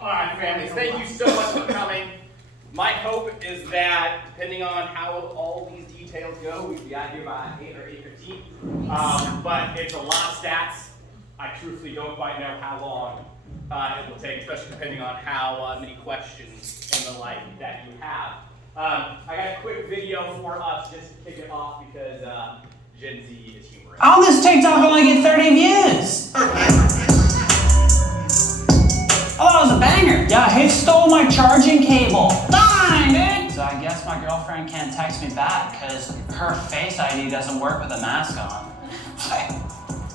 All right, families, thank you so much for coming. My hope is that, depending on how all these details go, we'll be out here by 8 or 8:15. But it's a lot of stats. I truthfully don't quite know how long it will take, especially depending on how many questions and the like that you have. I got a quick video for us just to kick it off because Gen Z is humorous. On this TikTok only get 30 views. Oh, that was a banger. Yeah, he stole my charging cable. Fine, dude. So I guess my girlfriend can't text me back because her Face ID doesn't work with a mask on.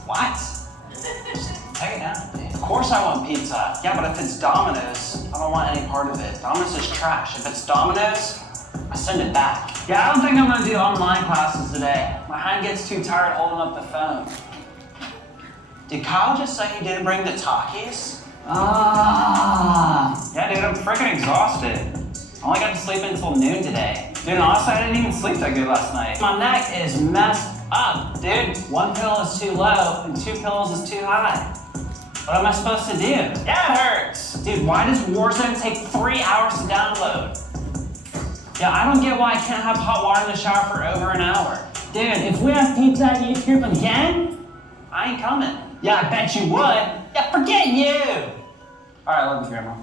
What? Take it down, dude. Of course I want pizza. Yeah, but if it's Domino's, I don't want any part of it. Domino's is trash. If it's Domino's, I send it back. Yeah, I don't think I'm gonna do online classes today. My hand gets too tired holding up the phone. Did Kyle just say he didn't bring the Takis? Yeah, dude, I'm freaking exhausted. I only got to sleep until noon today. Dude, honestly, I didn't even sleep that good last night. My neck is messed up, dude. 1 pillow is too low and 2 pillows is too high. What am I supposed to do? Yeah, it hurts. Dude, why does Warzone take 3 hours to download? Yeah, I don't get why I can't have hot water in the shower for over an hour. Dude, if we have pizza at youth group again, I ain't coming. Yeah, I bet you would. Yeah, forget you. All right, love you, Grandma.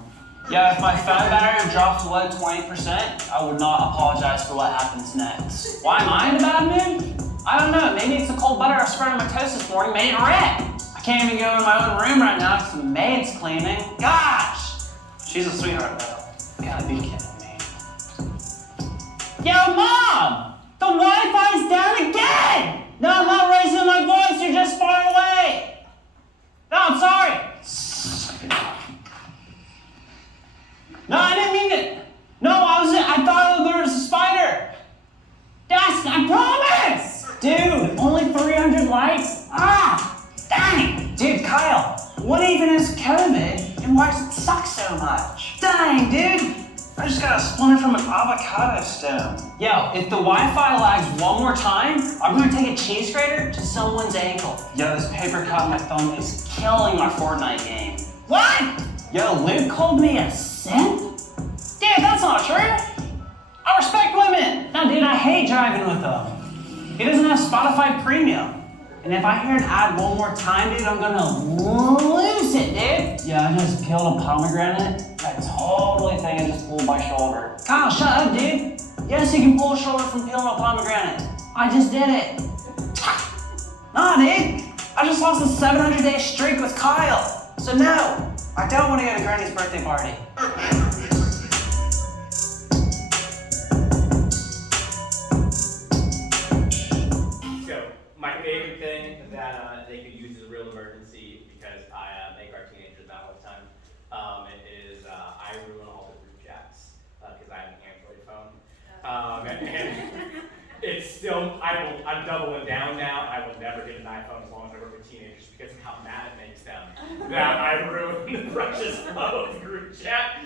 Yeah, if my phone battery drops below 20%, I would not apologize for what happens next. Why am I in a bad mood? I don't know. Maybe it's the cold butter I spread on my toast this morning made it red. I can't even go in my own room right now because the maid's cleaning. Gosh! She's a sweetheart, though. You gotta be kidding me. Yo, Mom! The Wi-Fi's down again! No, I'm not raising my voice. You're just far away. No, I'm sorry. No, I didn't mean it. No, I thought there was a spider. Yes, I promise. Dude, only 300 likes? Dang. Dude, Kyle, what even is COVID and why does it suck so much? Dang, dude. I just got a splinter from an avocado stone. Yo, if the Wi-Fi lags one more time, I'm gonna take a cheese grater to someone's ankle. Yo, this paper cut on my phone is killing my Fortnite game. What? Yo, Luke called me a simp? Dude, that's not true. I respect women. No, dude, I hate driving with him. He doesn't have Spotify Premium. And if I hear an ad one more time, dude, I'm gonna lose it, dude. Yeah, I just peeled a pomegranate. I totally think I just pulled my shoulder. Kyle, shut up, dude. Yes, you can pull a shoulder from peeling a pomegranate. I just did it. Nah, dude. I just lost a 700-day streak with Kyle. So no, I don't want to go to Granny's birthday party. So, my favorite thing that they could use as a real emergency, because I make our teenagers mad all the time, is I ruin all the group chats because I have an Android phone. And it's still, I'm doubling down now. I will never get an iPhone as long as I work with teenagers because of how mad it makes them that I ruin the precious flow of the group chat.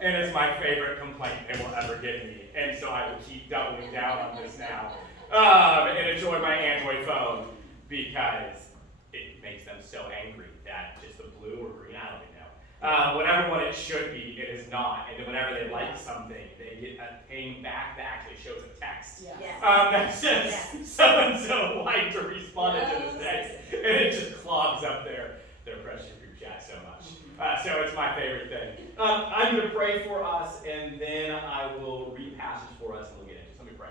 And it's my favorite complaint they will ever give me. And so I will keep doubling down on this now and enjoy my Android phone because it makes them so angry that just the blue or green, I don't even know. Whatever one it should be, it is not. And then whenever they like something, they get a ping back that actually shows a text. Yeah. That says so-and-so liked or responded to this text. And it just clogs up their precious group chat so much. So it's my favorite thing. I'm going to pray for us, and then I will read passage for us, and we'll get into it. So let me pray.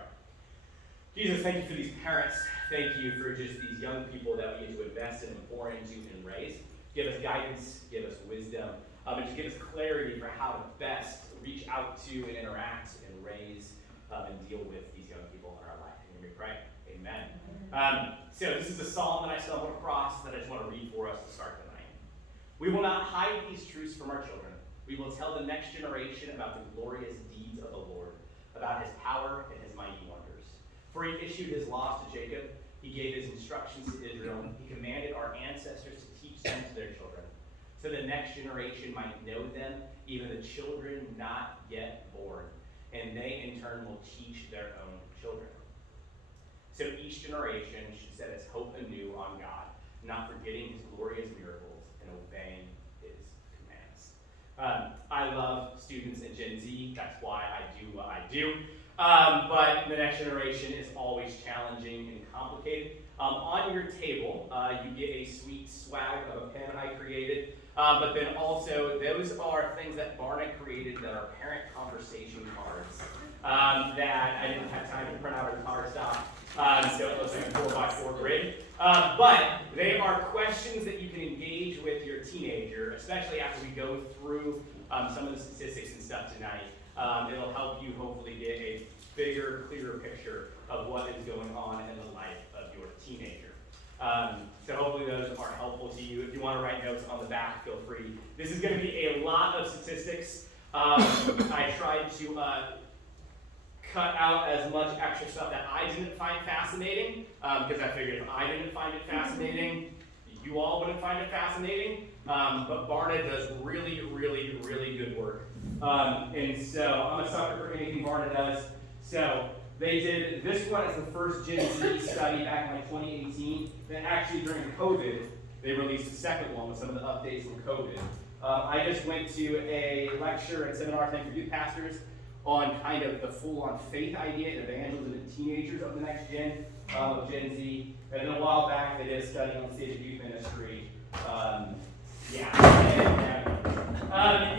Jesus, thank you for these parents. Thank you for just these young people that we get to invest in and pour into and raise. Give us guidance, give us wisdom, and just give us clarity for how to best reach out to and interact and raise and deal with these young people in our life. And we pray. Amen. So this is a psalm that I stumbled across that I just want to read for us to start tonight. We will not hide these truths from our children. We will tell the next generation about the glorious deeds of the Lord, about his power and his mighty wonders. For he issued his laws to Jacob. He gave his instructions to Israel. He commanded our ancestors to teach them to their children, so the next generation might know them, even the children not yet born, and they in turn will teach their own children. So each generation should set its hope anew on God, not forgetting his glorious miracles, and obeying his commands. I love students in Gen Z. That's why I do what I do. But the next generation is always challenging and complicated. On your table, you get a sweet swag of a pen I created. But then also, those are things that Barna created that are parent conversation cards that I didn't have time to print out in cardstock. So it looks like a 4x4 grid. But they are questions that you can engage with your teenager, especially after we go through some of the statistics and stuff tonight. It'll help you hopefully get a bigger, clearer picture of what is going on in the life of your teenager. So hopefully those are helpful to you. If you want to write notes on the back, feel free. This is going to be a lot of statistics. I tried to cut out as much extra stuff that I didn't find fascinating, because I figured if I didn't find it fascinating, you all wouldn't find it fascinating. But Barna does really, really, really good work. And so I'm a sucker for anything Barna does. So they did this one as the first Gen Z study back in like 2018. Then actually during COVID, they released a second one with some of the updates from COVID. I just went to a lecture and seminar thing for youth pastors on kind of the full-on faith idea and evangelism in teenagers of the next gen of Gen Z. And then a while back, they did a study on the state of youth ministry.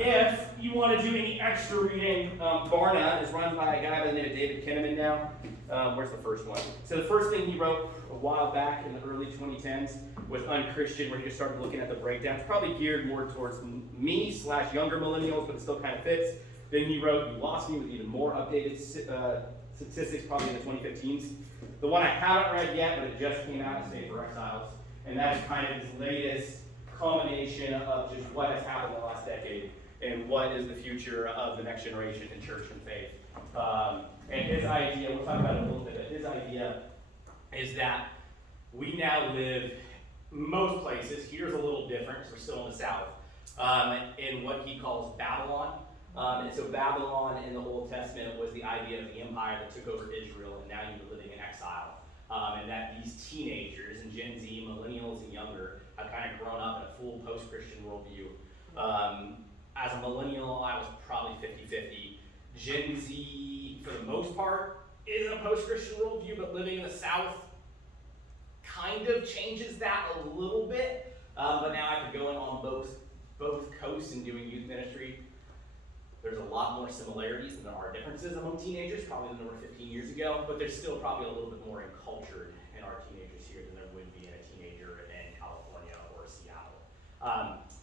If you want to do any extra reading, Barna is run by a guy by the name of David Kinnaman now. Where's the first one? So the first thing he wrote a while back in the early 2010s was Unchristian, where he just started looking at the breakdowns, probably geared more towards me/younger millennials, but it still kind of fits. Then he wrote You Lost Me with even more updated statistics, probably in the 2015s. The one I haven't read yet, but it just came out, is Save for Exiles. And that is kind of his latest culmination of just what has happened in the last decade and what is the future of the next generation in church and faith. And his idea, we'll talk about it a little bit, but his idea is that we now live, most places, here's a little different because we're still in the South, in what he calls Babylon. And so Babylon in the Old Testament was the idea of the empire that took over Israel, and now you're living in exile. And that these teenagers and Gen Z, millennials and younger, have kind of grown up in a full post-Christian worldview. As a millennial, I was probably 50-50. Gen Z, for the most part, is in a post-Christian worldview, but living in the South kind of changes that a little bit. But now I could go in on both coasts and doing youth ministry. There's a lot more similarities than there are differences among teenagers, probably than there were 15 years ago, but there's still probably a little bit more encultured in our teenagers here than there would be in a teenager in California or Seattle.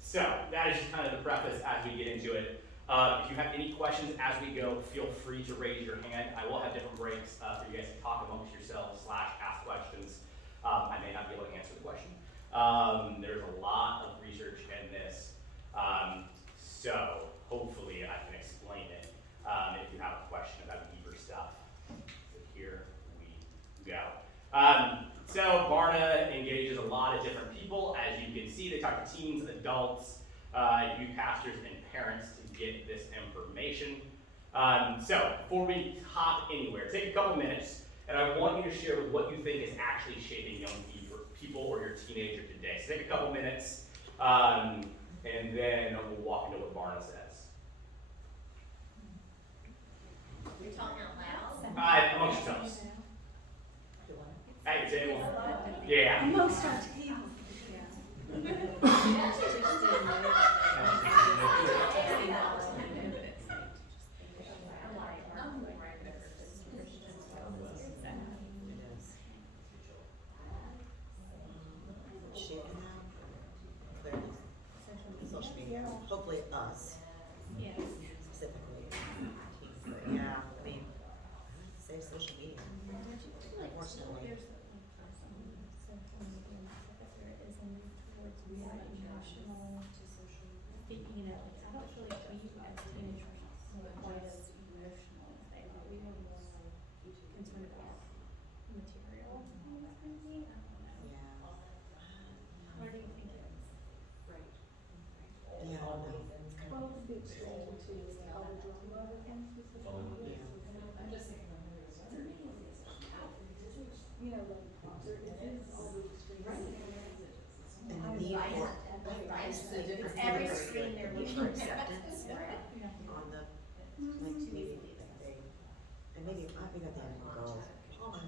So that is just kind of the preface as we get into it. If you have any questions as we go, feel free to raise your hand. I will have different breaks for you guys to talk amongst yourselves / ask questions. I may not be able to answer the question. There's a lot of research in this. So hopefully I can explain it if you have a question about Weaver stuff. So here we go. So Barna engages a lot of different people. As you can see, they talk to teens, adults, youth pastors, and parents to get this information. So before we hop anywhere, take a couple minutes, and I want you to share what you think is actually shaping young people or your teenager today. So take a couple minutes, and then we'll walk into what Barna says. You're talking out loud? Amongst yourselves. At your table. Yeah. Amongst our table. Social media, hopefully us. Yes. Specifically. But yeah, I mean, say social media. Unfortunately. You know, I don't feel like we as teenagers were quite as emotional as they are. We were more concerned about material and that kind of thing. I don't know. Yeah. Where do you think it is? Right. Yeah, I don't know. It's kind of, Well, it's stranger too, is how the drama things specifically. I'm just saying. You know, like, there is always strange. need for, I just think, I feel Every like screen they're the need looking for at. acceptance on the, like, maybe, like they, and maybe at the end of the girls, Palmer, I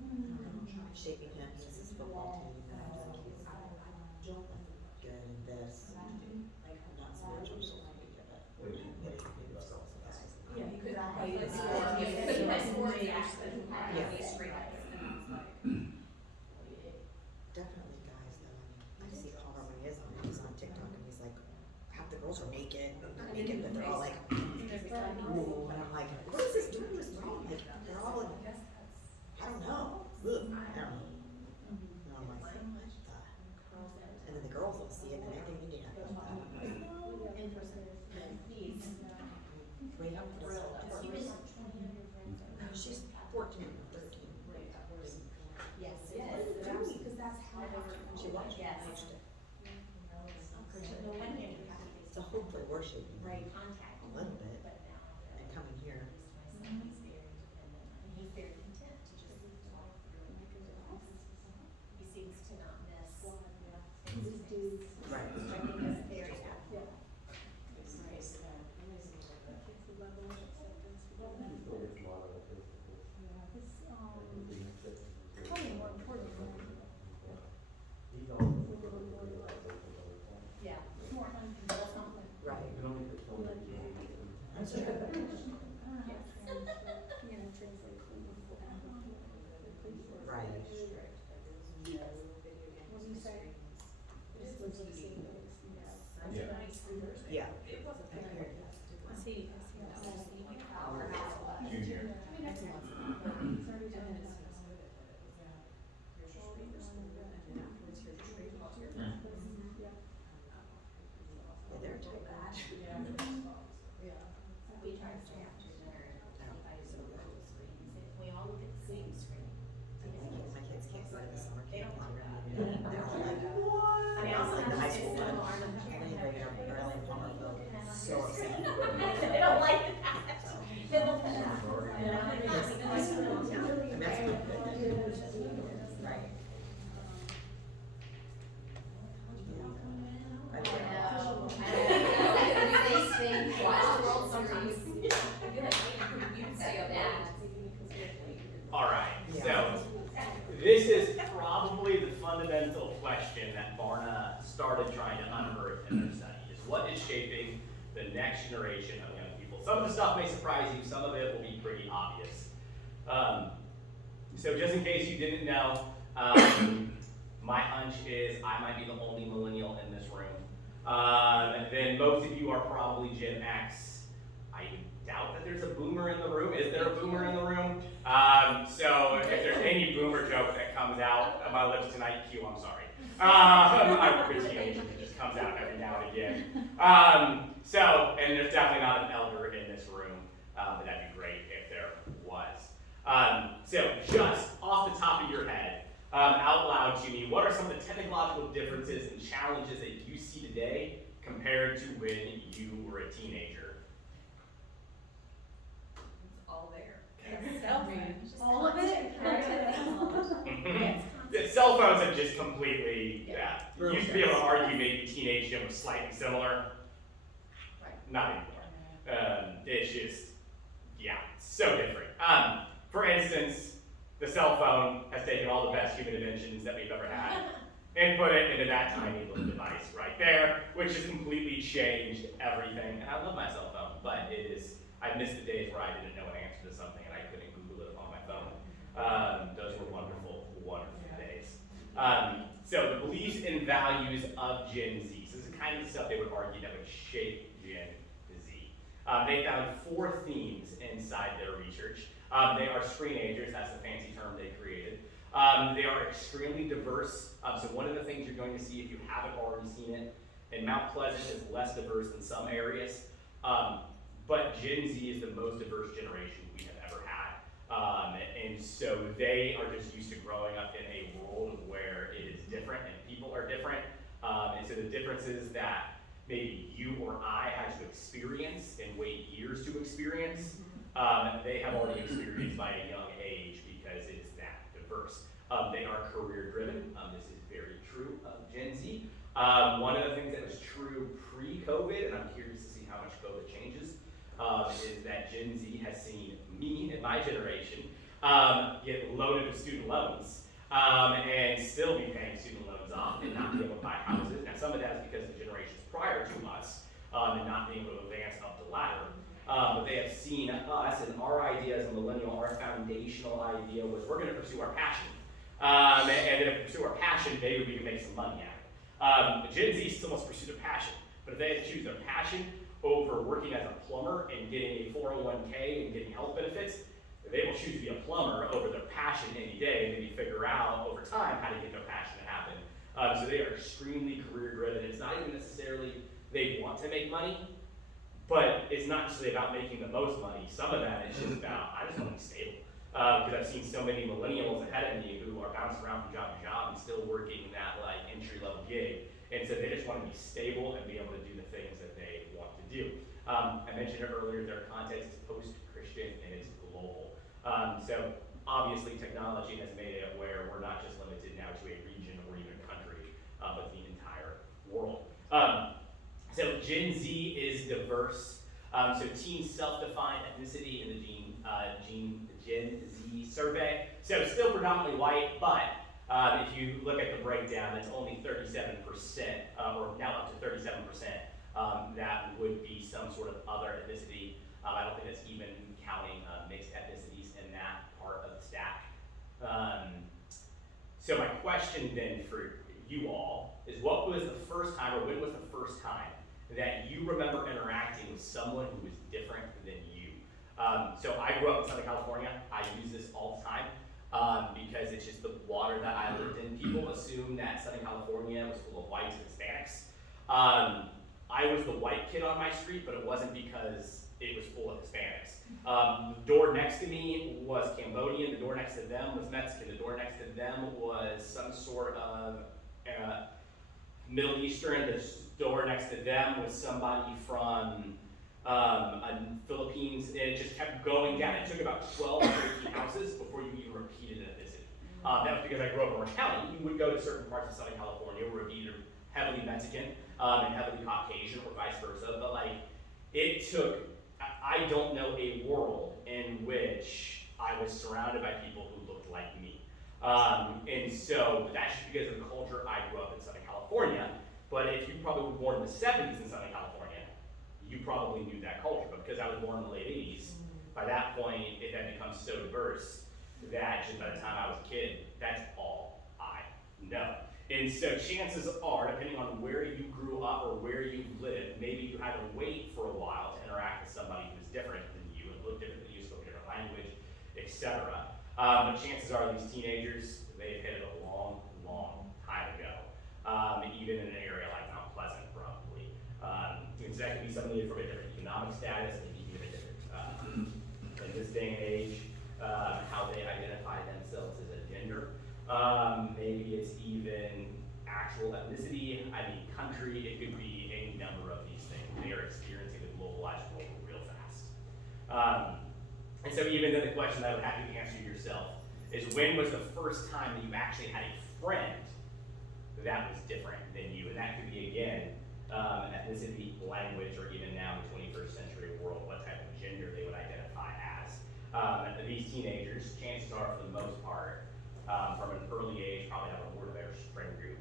don't know, shaping him, he has his football team, and I feel like he's good in this, not so much on social media, but maybe it's girls and guys. Yeah, he could Right. play It's sports. sports. He It's could play sports. sports. Yeah. He's straight up. Definitely guys though, I mean, I see Palmer when he's on TikTok and he's like, half the girls are naked, not naked, but they're all like, ooh, and I'm like, what is this doing this wrong? Like, they're all in, I don't know, ugh, I don't know. And I'm like, what the? And then the girls will see it and they think they need to act like that. I'm like, In person. Please. wait up for this. She's 14 or 13. Yes. Yes. Because that's how they were. She watched it, Yes. watched it. No wonder. So hopefully we're shaping them Right. Contact. a little bit and coming here. He's very independent. And he's very content to just. He seems to not miss. Right. I think that's very happy. Probably more important. Yeah. More unconventional something. Right. That's true. Right. Yeah. Junior. Yeah, they're tight batch. We try to stay after dinner and everybody's over on the screen. We all look at the same screen. My kids can't go to the summer camp because we're gonna be meeting. They're all like, what? I mean, It's also like the high school one. arm and And then they go to Berlin and Palmer both so upset. They don't like that. They don't like that. And that's good. Right. Yeah. I know. They stay, watch the World Series. You'd say that. All right, Yeah. so this is probably the fundamental question that Barna started trying to unearth in their study, is what is shaping the next generation of young people? Some of the stuff may surprise you, some of it will be pretty obvious. So just in case you didn't know, my hunch is I might be the only millennial in this room. Then most of you are probably Gen X. I doubt that there's a boomer in the room. Is there a boomer in the room? So if there's any boomer joke that comes out of my lips tonight, Q, I'm sorry. I work with teenagers, it just comes out every now and again. And there's definitely not an elder in this room, but that'd be great if there was. So just off the top of your head, out loud to me, what are some of the technological differences and challenges that you see today compared to when you were a teenager? It's all there. All of it? The cell phones have just completely, you used to be able to argue maybe teenage Jim was slightly similar. Right. Not anymore. It's just, yeah, so different. For instance, the cell phone has taken all the best human inventions that we've ever had and put it into that tiny little device right there, which has completely changed everything. And I love my cell phone, but I miss the days where I didn't know an answer to something and I couldn't Google it on my phone. Those were wonderful, wonderful days. So the beliefs and values of Gen Z. So this is the kind of stuff they would argue that would shape Gen Z. They found 4 themes inside their research. They are screenagers, that's the fancy term they created. They are extremely diverse. So one of the things you're going to see if you haven't already seen it, and Mount Pleasant is less diverse in some areas, but Gen Z is the most diverse generation we have ever had. And so they are just used to growing up in a world where it is different and people are different. And so the differences that maybe you or I had to experience and wait years to experience, they have already experienced by a young age because it is that diverse. They are career driven. This is very true. true of Gen Z. One of the things that was true pre-COVID, and I'm curious to see how much COVID changes, is that Gen Z has seen me and my generation get loaded with student loans and still be paying student loans off and not be able to buy houses. Now, some of that is because of the generations prior to us and not being able to advance up the ladder. But they have seen us, and our idea as a millennial, our foundational idea was we're going to pursue our passion. And then if we pursue our passion, maybe we can make some money out of it. Gen Z still must pursue their passion, but if they had to choose their passion over working as a plumber and getting a 401k and getting health benefits, they will choose to be a plumber over their passion any day and maybe figure out over time how to get their passion to happen. So they are extremely career driven. It's not even necessarily they want to make money, but it's not necessarily about making the most money. Some of that is just about, I just want to be stable. Because I've seen so many millennials ahead of me who are bouncing around from job to job and still working that like entry-level gig. And so they just want to be stable and be able to do the things that they want to do. I mentioned it earlier, their context is post-Christian and it's global. So obviously technology has made it where we're not just limited now to a region or even a country, but the entire world. So Gen Z is diverse. So teen self-defined ethnicity in the Gen Z survey. So still predominantly white, but if you look at the breakdown, it's only 37%, or now up to 37%, that would be some sort of other ethnicity. I don't think that's even counting mixed ethnicities in that part of the stack. So my question then for you all is, what was the first time, or when was the first time that you remember interacting with someone who was different than you? So I grew up in Southern California. I use this all the time because it's just the water that I lived in. People assume that Southern California was full of whites and Hispanics. I was the white kid on my street, but it wasn't because it was full of Hispanics. The door next to me was Cambodian, the door next to them was Mexican, the door next to them was some sort of Middle Eastern, the door next to them was somebody from Philippines, and it just kept going down. It took about 12 or 13 houses before you even repeated an ethnicity. That was because I grew up in Orange County. You would go to certain parts of Southern California where it would be either heavily Mexican and heavily Caucasian or vice versa, but like it took, I don't know a world in which I was surrounded by people who looked like me. And so that's just because of the culture I grew up in Southern California. But if you probably were born in the 70s in Southern California, you probably knew that culture. But because I was born in the late 80s, by that point it had become so diverse that just by the time I was a kid, that's all I know. And so chances are, depending on where you grew up or where you lived, maybe you had to wait for a while to interact with somebody who was different than you and looked different than you, spoke a different language, etc. But chances are these teenagers, they've hit it a long, long time ago. Even in an area like Mount Pleasant, probably. And so that could be somebody from a different economic status, maybe even a different, in this day and age, how they identify themselves as a gender. Maybe it's even actual ethnicity, country, it could be any number of these things. They are experiencing the globalized world real fast. And so even then the question that I would have you answer yourself is, when was the first time that you actually had a friend that was different than you? And that could be, again, ethnicity, language, or even now in the 21st century world, what type of gender they would identify as. These teenagers, chances are for the most part, from an early age, probably have a more diverse friend group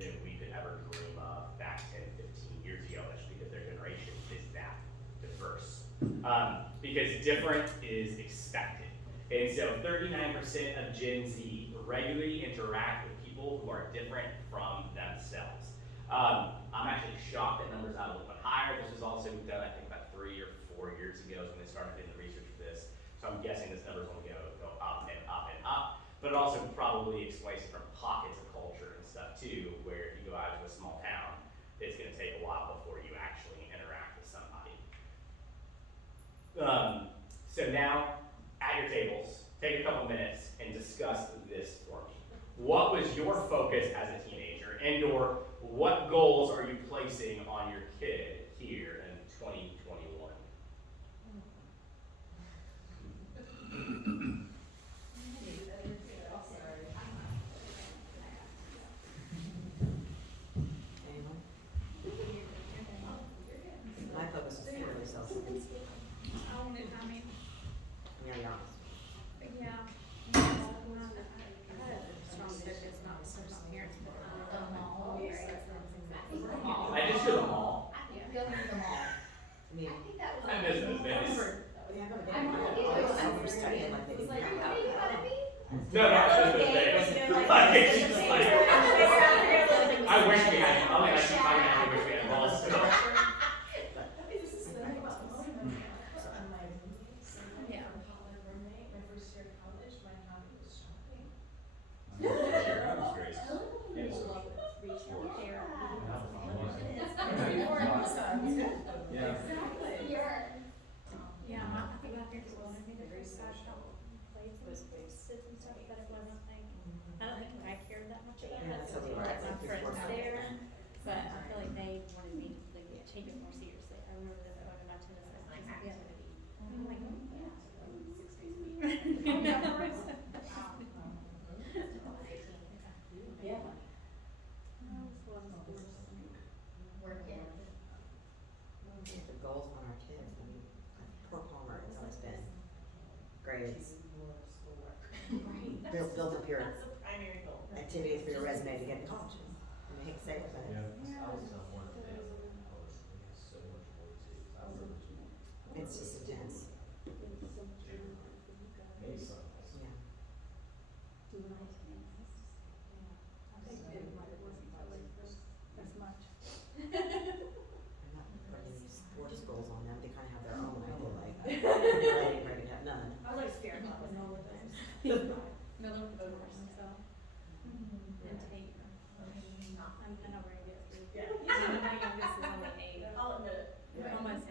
than we could ever dream of back 10, 15 years ago. That's because their generation is that diverse. Because different is expected. And so 39% of Gen Z regularly interact with people who are different from themselves. I'm actually shocked that numbers not a little bit higher. This was also done, I think, about 3 or 4 years ago when they started doing the research for this. So I'm guessing this number is only going to go up and up and up. But it also probably explains different pockets of culture and stuff too, where if you go out to a small town, it's going to take a while before you actually interact with somebody. So now, at your tables, take a couple minutes and discuss this for me. What was your focus as a teenager, and or what goals are you placing on your kid here in 2021? with his Okay, face. we're doing Like, this. she's Okay, like, we're I wish we had, I mean, I wish we had balls still. Yeah. My first year of college, my hobby was shopping. That was great. They are. Yeah. Yeah, I think my parents wanted me to first start plays and sits and stuff, but it wasn't like, I don't think I cared that much about Yeah, it, that's so what we like like, my it's friends more there. fun. But I feel like they wanted me to like take it more seriously. I remember them going to my tennis lessons, she's like, yeah, I'm like, oh, yeah. 6 days a week. Yeah. The goals on our kids, I mean, poor Palmer has always been grades. Build up your That's the primary goal. activities for your resume to get into college. I hate to say it, but it's just intense. Yeah. As much. I'm not putting sports goals on them, they kind of have their own, I feel like. I ain't ready to have none. I was like scared about it. They're looking for themselves. And take. I know we're gonna get through. Yeah. My youngest is only 8. I'll admit it. Almost,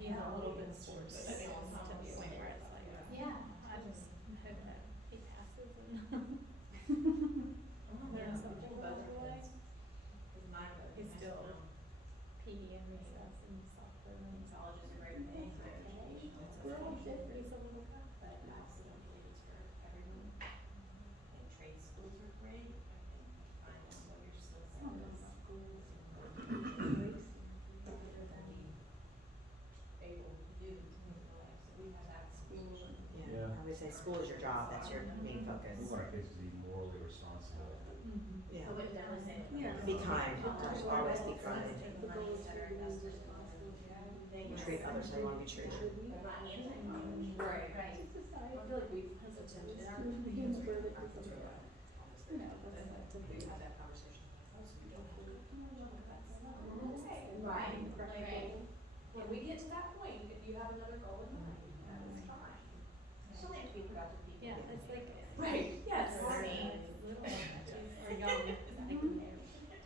he's a little bit sore, but I think it's to the point where it's like, I just hope that he passes and. Learn something about the way. He's still PE and recess and soccer and College is a great thing for education. we're all different, he's a little guy, but I also don't believe it's for everyone. I think trade schools are great. I think find out what your skill set is. Able to do in life. So we have that school and Yeah, I would say school is your job, that's your main focus. We want our kids to be morally responsible. Yeah. I would definitely say. Yeah. Be kind, always be kind. The money is better invested. Treat others how you want to be treated. I'm not anti-college. Right. I feel like we've attempted in our community. We have that conversation. Right. Like, when we get to that point, if you have another goal in mind, that's fine. Still need to be productive people. yeah, it's like. Right, yes. Or young, like,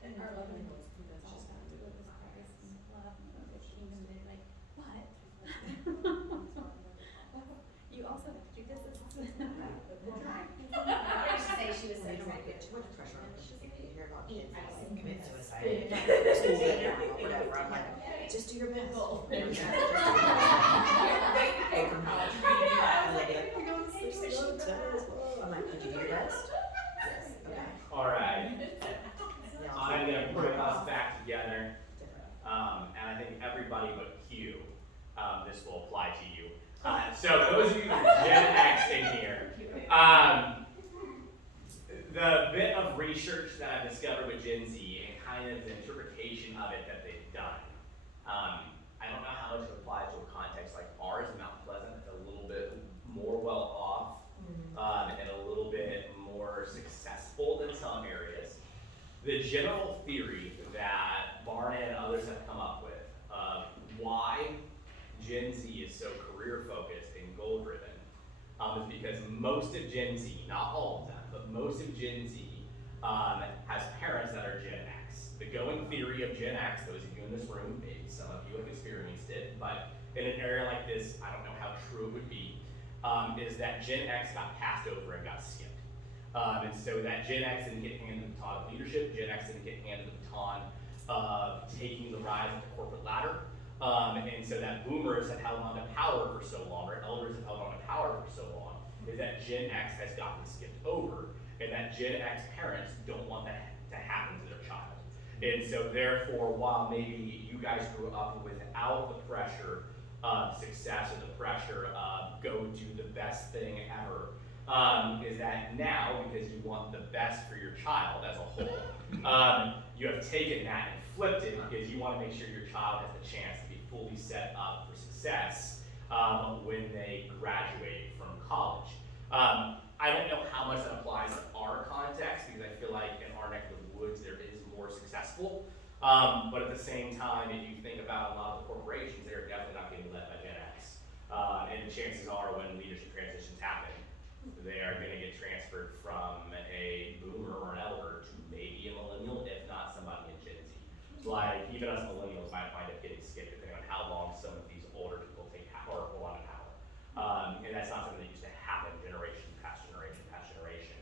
and our love and it's all about to live with Christ and love and the kingdom, and they're like, but. You also have to do this, this, this. I used to say she was So you so don't want to get excited. too much pressure on them, because you hear about kids that like commit suicide, school deadline or whatever, I'm like, just do your best. Goal. You know, just do your best. Go from college. And they'd be like, "Oh, you're going to school, so tough." I'm like, did you do your best? Yes, okay. Alright, Yeah, I'm gonna bring us back together, different. and I think everybody but Q, this will apply to you. So those of you that are Gen X in here, the bit of research that I've discovered with Gen Z and kind of the interpretation of it that they've done, I don't know how much it applies to a context like ours in Mount Pleasant. It's a little bit more well off, and a little bit more successful than some areas. The general theory that Barna and others have come up with of why Gen Z is so career focused and goal driven is because most of Gen Z, not all of them, but most of Gen Z has parents that are Gen X. The going theory of Gen X, those of you in this room, maybe some of you have experienced it, but in an area like this, I don't know how true it would be, is that Gen X got passed over and got skipped. And so that Gen X didn't get handed the baton of leadership, Gen X didn't get handed the baton of taking the rise up the corporate ladder. And so that boomers have held on to power for so long, or elders have held on to power for so long, is that Gen X has gotten skipped over, and that Gen X parents don't want that to happen to their child. And so therefore, while maybe you guys grew up without the pressure of success or the pressure of go do the best thing ever, is that now, because you want the best for your child as a whole, you have taken that and flipped it because you want to make sure your child has the chance to be fully set up for success when they graduate from college. I don't know how much that applies in our context, because I feel like in our neck of the woods, there is more successful. But at the same time, if you think about a lot of the corporations, they're definitely not getting led by Gen X. And chances are when leadership transitions happen, they are gonna get transferred from a boomer or an elder to maybe a millennial, if not somebody in Gen Z. Like, even us millennials might wind up getting skipped depending on how long some of these older people take power or hold on to power. And that's not something that used to happen generation past generation past generation.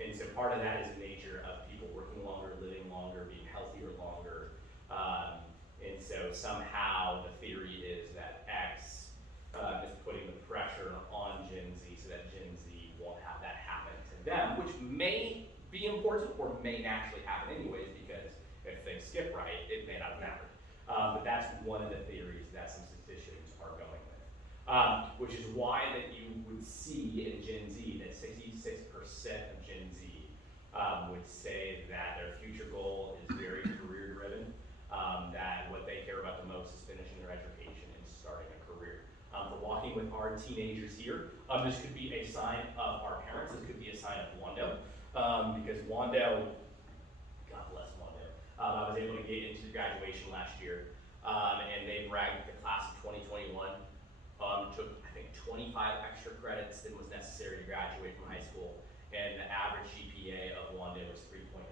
And so part of that is the nature of people working longer, living longer, being healthier longer. And so somehow the theory is that X is putting the pressure on Gen Z so that Gen Z won't have that happen to them, which may be important or may naturally happen anyways, because if things skip right, it may not have mattered. But that's one of the theories that some statisticians are going with. Which is why that you would see in Gen Z that 66% of Gen Z would say that their future goal is very career driven, that what they care about the most is finishing their education and starting a career. For walking with our teenagers here, this could be a sign of our parents, this could be a sign of Wando, because Wando, God bless Wando, I was able to get into the graduation last year, and they bragged that the class of 2021 took, I think, 25 extra credits than was necessary to graduate from high school, and the average GPA of Wando was 3.9.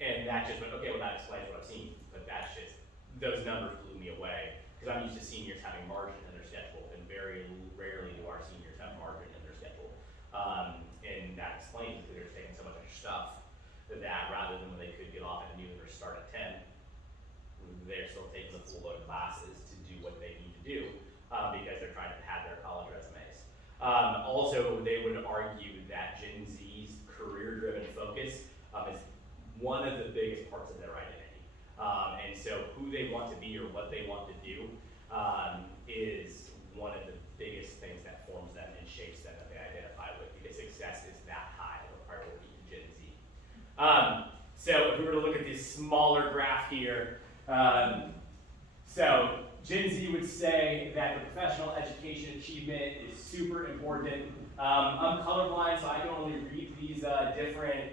And that just went, okay, well that explains what I've seen, but that's just, those numbers blew me away, because I'm used to seniors having margin in their schedule, and very rarely do our seniors have margin in their schedule. And that explains it, because they're taking so much extra stuff, that rather than when they could get off at noon or start at 10, they're still taking the full load of classes to do what they need to do, because they're trying to pad their college resumes. Also, they would argue that Gen Z's career-driven focus is one of the biggest parts of their identity. And so who they want to be or what they want to do is one of the biggest things that forms them and shapes them that they identify with, because success is that high of a priority to Gen Z. So if we were to look at this smaller graph here, so Gen Z would say that the professional education achievement is super important. I'm colorblind, so I can only read these different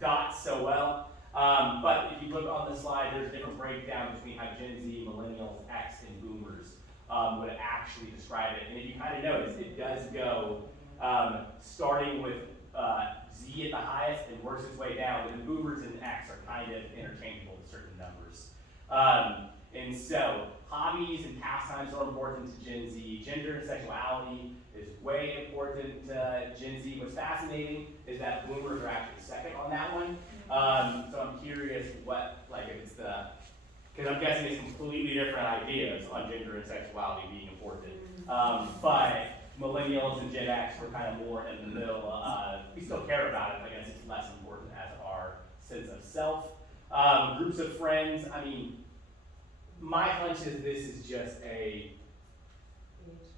dots so well. But if you look on the slide, there's a different breakdown between how Gen Z, millennials, X, and boomers would actually describe it. And if you kind of notice, it does go starting with Z at the highest and works its way down, and boomers and X are kind of interchangeable with certain numbers. And so hobbies and pastimes are important to Gen Z. Gender and sexuality is way important to Gen Z. What's fascinating is that boomers are actually second on that one. So I'm curious what, like, if it's the, because I'm guessing it's completely different ideas on gender and sexuality being important. But millennials and Gen X were kind of more in the middle. We still care about it, but I guess it's less important as our sense of self. Groups of friends, I mean, my hunch is this is just a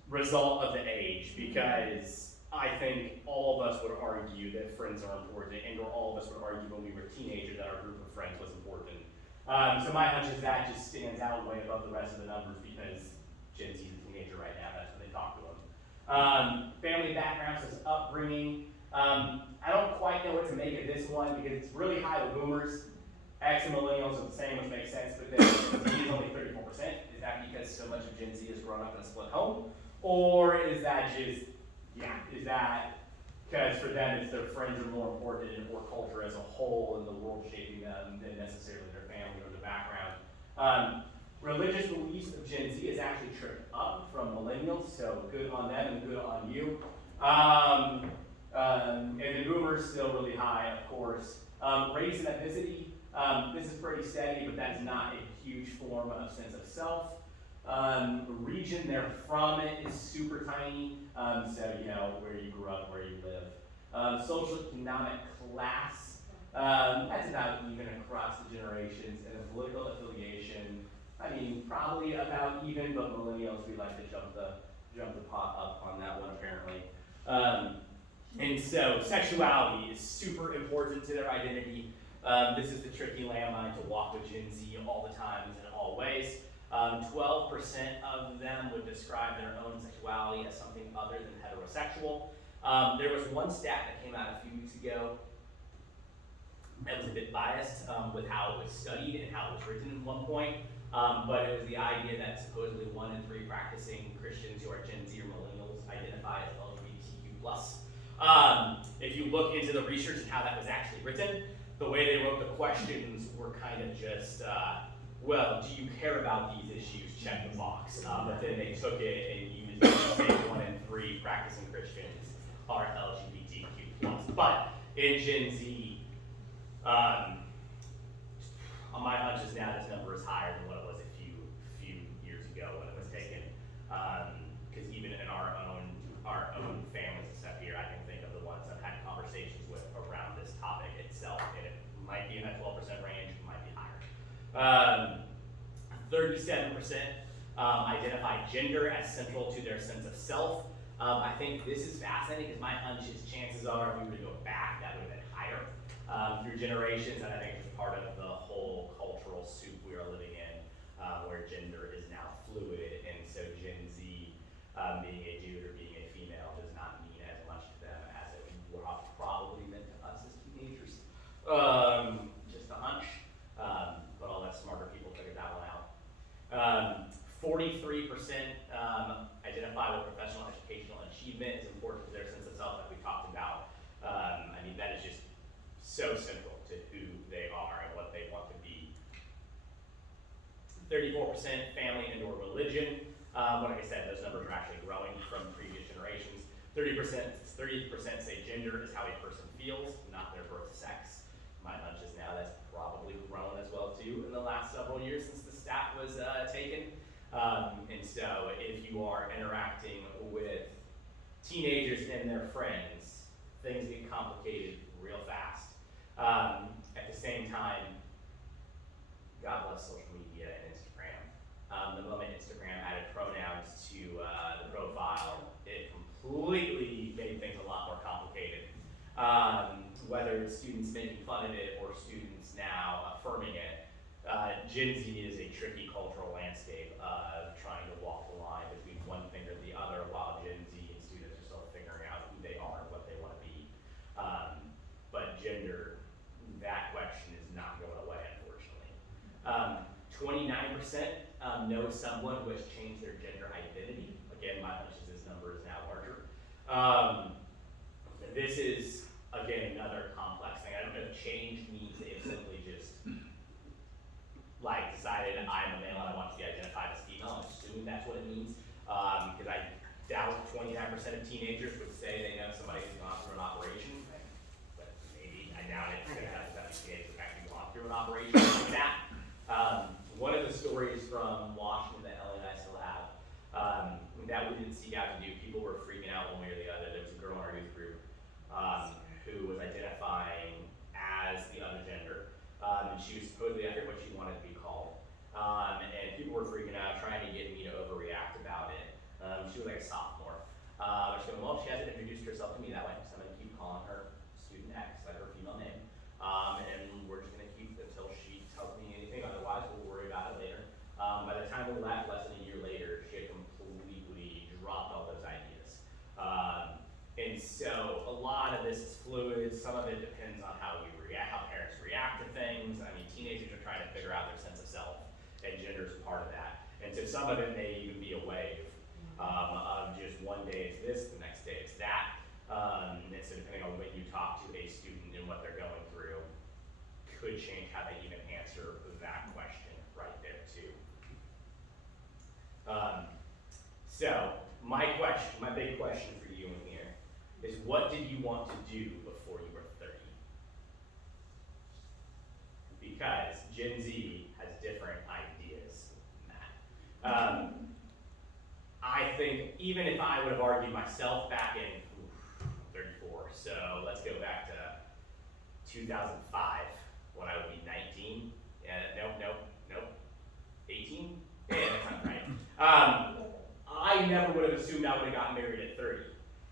result of the age, because I think all of us would argue that friends are important, and or all of us would argue when we were teenagers that our group of friends was important. So my hunch is that just stands out way above the rest of the numbers, because Gen Z is a teenager right now, that's when they talk to them. Family background says upbringing. I don't quite know what to make of this one, because it's really high with boomers. X and millennials are the same, which makes sense, but then Gen Z is only 34%. Is that because so much of Gen Z has grown up in a split home? Or is that just, is that because for them it's their friends are more important, or culture as a whole and the world shaping them than necessarily their family or their background? Religious beliefs of Gen Z is actually tripped up from millennials, so good on them and good on you. And the boomers still really high, of course. Race and ethnicity. This is pretty steady, but that's not a huge form of sense of self. Region they're from is super tiny, so where you grew up, where you live. Social economic class, that's about even across the generations. And a political affiliation, I mean, probably about even, but millennials, we like to jump the pot up on that one apparently. And so sexuality is super important to their identity. This is the tricky landmine to walk with Gen Z all the time and in all ways. 12% of them would describe their own sexuality as something other than heterosexual. There was one stat that came out a few weeks ago that was a bit biased with how it was studied and how it was written at one point, but it was the idea that supposedly 1 in 3 practicing Christians who are Gen Z or millennials identify as LGBTQ+. If you look into the research and how that was actually written, the way they wrote the questions were kind of just, well, do you care about these issues? Check the box. But then they took it and used it to say 1 in 3 practicing Christians are LGBTQ+. But in Gen Z, on my hunch is now this number is higher than what it was a few years ago when it was taken. Because even in our own families and stuff here, I can think of the ones I've had conversations with around this topic itself, and it might be in that 12% range, it might be higher. 37% identify gender as central to their sense of self. I think this is fascinating because my hunch is chances are if we were to go back, that would have been higher through generations, and I think it's part of the whole cultural soup we are living in, where gender is now fluid, and so Gen Z being a dude or being a female does not mean as much to them as it probably meant to us as teenagers. Just a hunch, but I'll let smarter people figure that one out. 43% identify with professional educational achievement is important to their sense of self, like we talked about. I mean, that is just so central to who they are and what they want to be. 34% family and/or religion. Like I said, those numbers are actually growing from previous generations. 30% say gender is how a person feels, not their birth sex. My hunch is now that's probably grown as well too in the last several years since the stat was taken. And so if you are interacting with teenagers and their friends, things get complicated real fast. At the same time, God bless social media and Instagram. The moment Instagram added pronouns to the profile, it completely made things a lot more complicated. Whether it's students making fun of it or students now affirming it, Gen Z is a tricky cultural landscape of trying to walk the line between one thing or the other, while Gen Z and students are still figuring out who they are and what they want to be. But gender, that question is not going away, unfortunately. 29% know someone who has changed their gender identity. Again, my hunch is this number is now larger. This is, again, another complex thing. I don't know if change means they have simply just like decided I'm a male and I want to be identified as female. I'm assuming that's what it means. Because I doubt 29% of teenagers would say they know somebody who's gone through an operation. But maybe, I doubt it, because that's of teenagers who've actually gone through an operation like that. One of the stories from Washington that Ellie and I still have, that we didn't seek out to do, people were freaking out one way or the other. There was a girl in our youth group who was identifying as the other gender. And she was supposedly, I forget what she wanted to be called. And people were freaking out, trying to get me to overreact about it. She was like a sophomore. She goes, well, she hasn't introduced herself to me that way, so I'm going to keep calling her Student X, like her female name. And we're just going to keep until she tells me anything. Otherwise, we'll worry about it later. By the time we left, less than a year later, she had completely dropped all those ideas. And so a lot of this is fluid. Some of it depends on how we react, how parents react to things. I mean, teenagers are trying to figure out their sense of self, and gender is part of that. And so some of it may even be a wave of just one day it's this, the next day it's that. And so depending on when you talk to a student and what they're going through, could change how they even answer that question right there too. So my big question for you in here is, what did you want to do before you were 30? Because Gen Z has different ideas than that. I think even if I would have argued myself back in 34, so let's go back to 2005 when I would be 19. Nope. 18? Yeah, that's not right. I never would have assumed I would have gotten married at 30.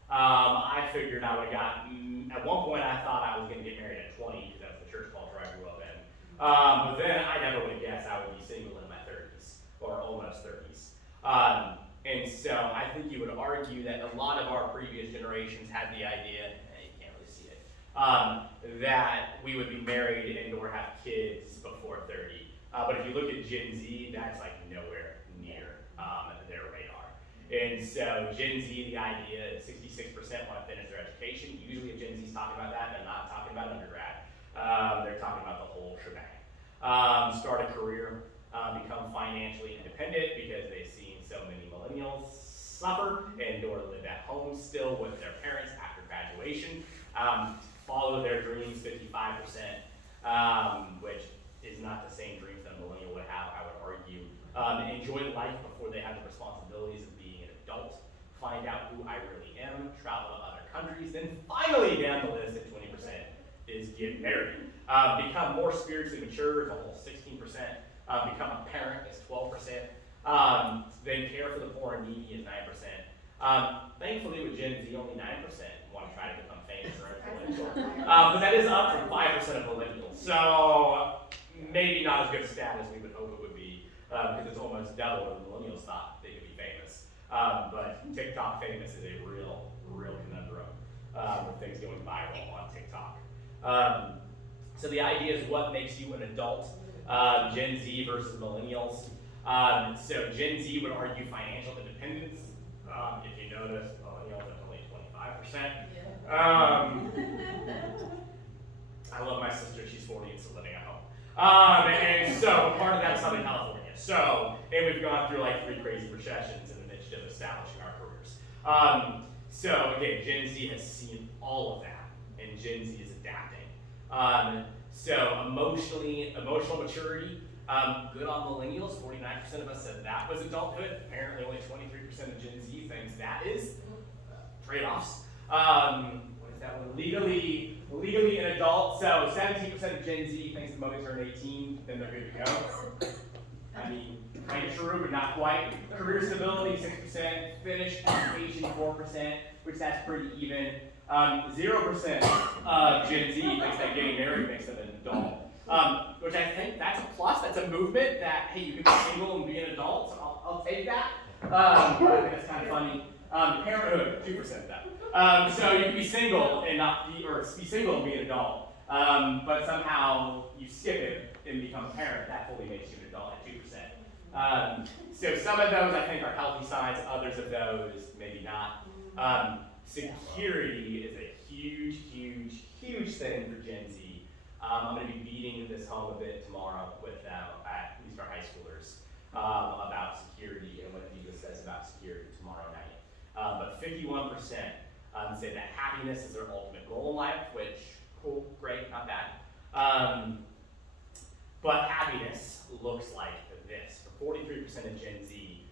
I figured I would have gotten, at one point I thought I was going to get married at 20 because that's the church culture I grew up in. But then I never would have guessed I would be single in my 30s. or almost 30s. And so I think you would argue that a lot of our previous generations had the idea, you can't really see it, that we would be married and or have kids before 30. But if you look at Gen Z, that's like nowhere near their radar. And so Gen Z, the idea is 66% want to finish their education. Usually if Gen Z's talking about that, they're not talking about undergrad. They're talking about the whole shebang. Start a career, become financially independent because they've seen so many millennials suffer and or live at home still with their parents after graduation. Follow their dreams, 55%, which is not the same dreams that a millennial would have, I would argue. Enjoy life before they have the responsibilities of being an adult. Find out who I really am, travel to other countries. Then finally down the list at 20% is get married. Become more spiritually mature is almost 16%. Become a parent is 12%. Then care for the poor and needy is 9%. Thankfully with Gen Z, only 9% want to try to become famous or influential. But that is up from 5% of millennials. So maybe not as good a stat as we would hope it would be, because it's almost double what the millennials thought they could be famous. But TikTok famous is a real conundrum with things going viral on TikTok. So the idea is what makes you an adult, Gen Z versus millennials. So Gen Z would argue financial independence. If you notice, millennials are only 25%. I love my sister, she's 40 and still living at home. And so part of that's Southern California. So, and we've gone through like 3 crazy recessions in the midst of establishing our careers. So again, Gen Z has seen all of that, and Gen Z is adapting. So emotional maturity, good on millennials. 49% of us said that was adulthood. Apparently only 23% of Gen Z thinks that is. Trade-offs. What is that one? Legally an adult. So 17% of Gen Z thinks the moment they turn 18, then they're good to go. I mean, kind of true, but not quite. Career stability, 6%. Finish education, 4%, which that's pretty even. 0% of Gen Z thinks that getting married makes them an adult. Which I think that's a plus. That's a movement that, hey, you can be single and be an adult, so I'll take that. I think that's kind of funny. Parenthood, 2% though. So you can be single and not be, or be single and be an adult. But somehow you skip it and become a parent. That fully makes you an adult at 2%. So some of those I think are healthy signs, others of those maybe not. Security is a huge thing for Gen Z. I'm going to be beating this home a bit tomorrow with at least our high schoolers about security and what Jesus says about security tomorrow night. But 51% say that happiness is their ultimate goal in life, which, cool, great, not bad. But happiness looks like this. For 43% of Gen Z,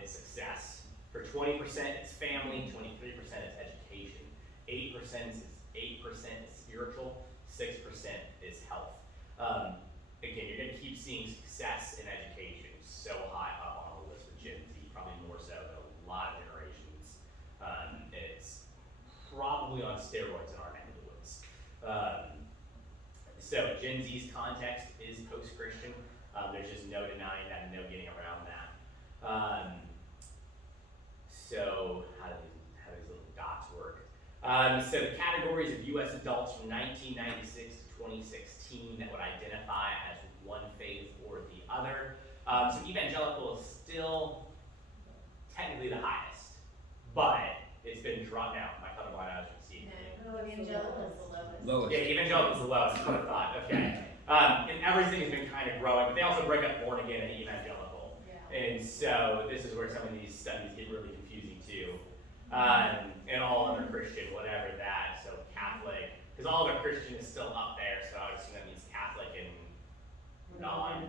it's success. For 20%, it's family, 23% is education, 8% is spiritual, 6% is health. Again, you're going to keep seeing success in education so high up on the list for Gen Z, probably more so than a lot of generations. It's probably on steroids in our neck of the woods. So Gen Z's context is post-Christian. There's just no denying that and no getting around that. So how do these little dots work? So the categories of U.S. adults from 1996 to 2016 that would identify as one faith or the other. So evangelical is still technically the highest, but it's been dropped now. My colorblind eyes can see. No, evangelical is the lowest. Lowest. Yeah, evangelical is the lowest, is what I thought. Okay. And everything has been kind of growing, but they also break up born again and evangelical. Yeah. And so this is where some of these studies get really confusing too. And all other Christian, whatever that, so Catholic, because all other Christian is still up there, so I would assume that means Catholic and non.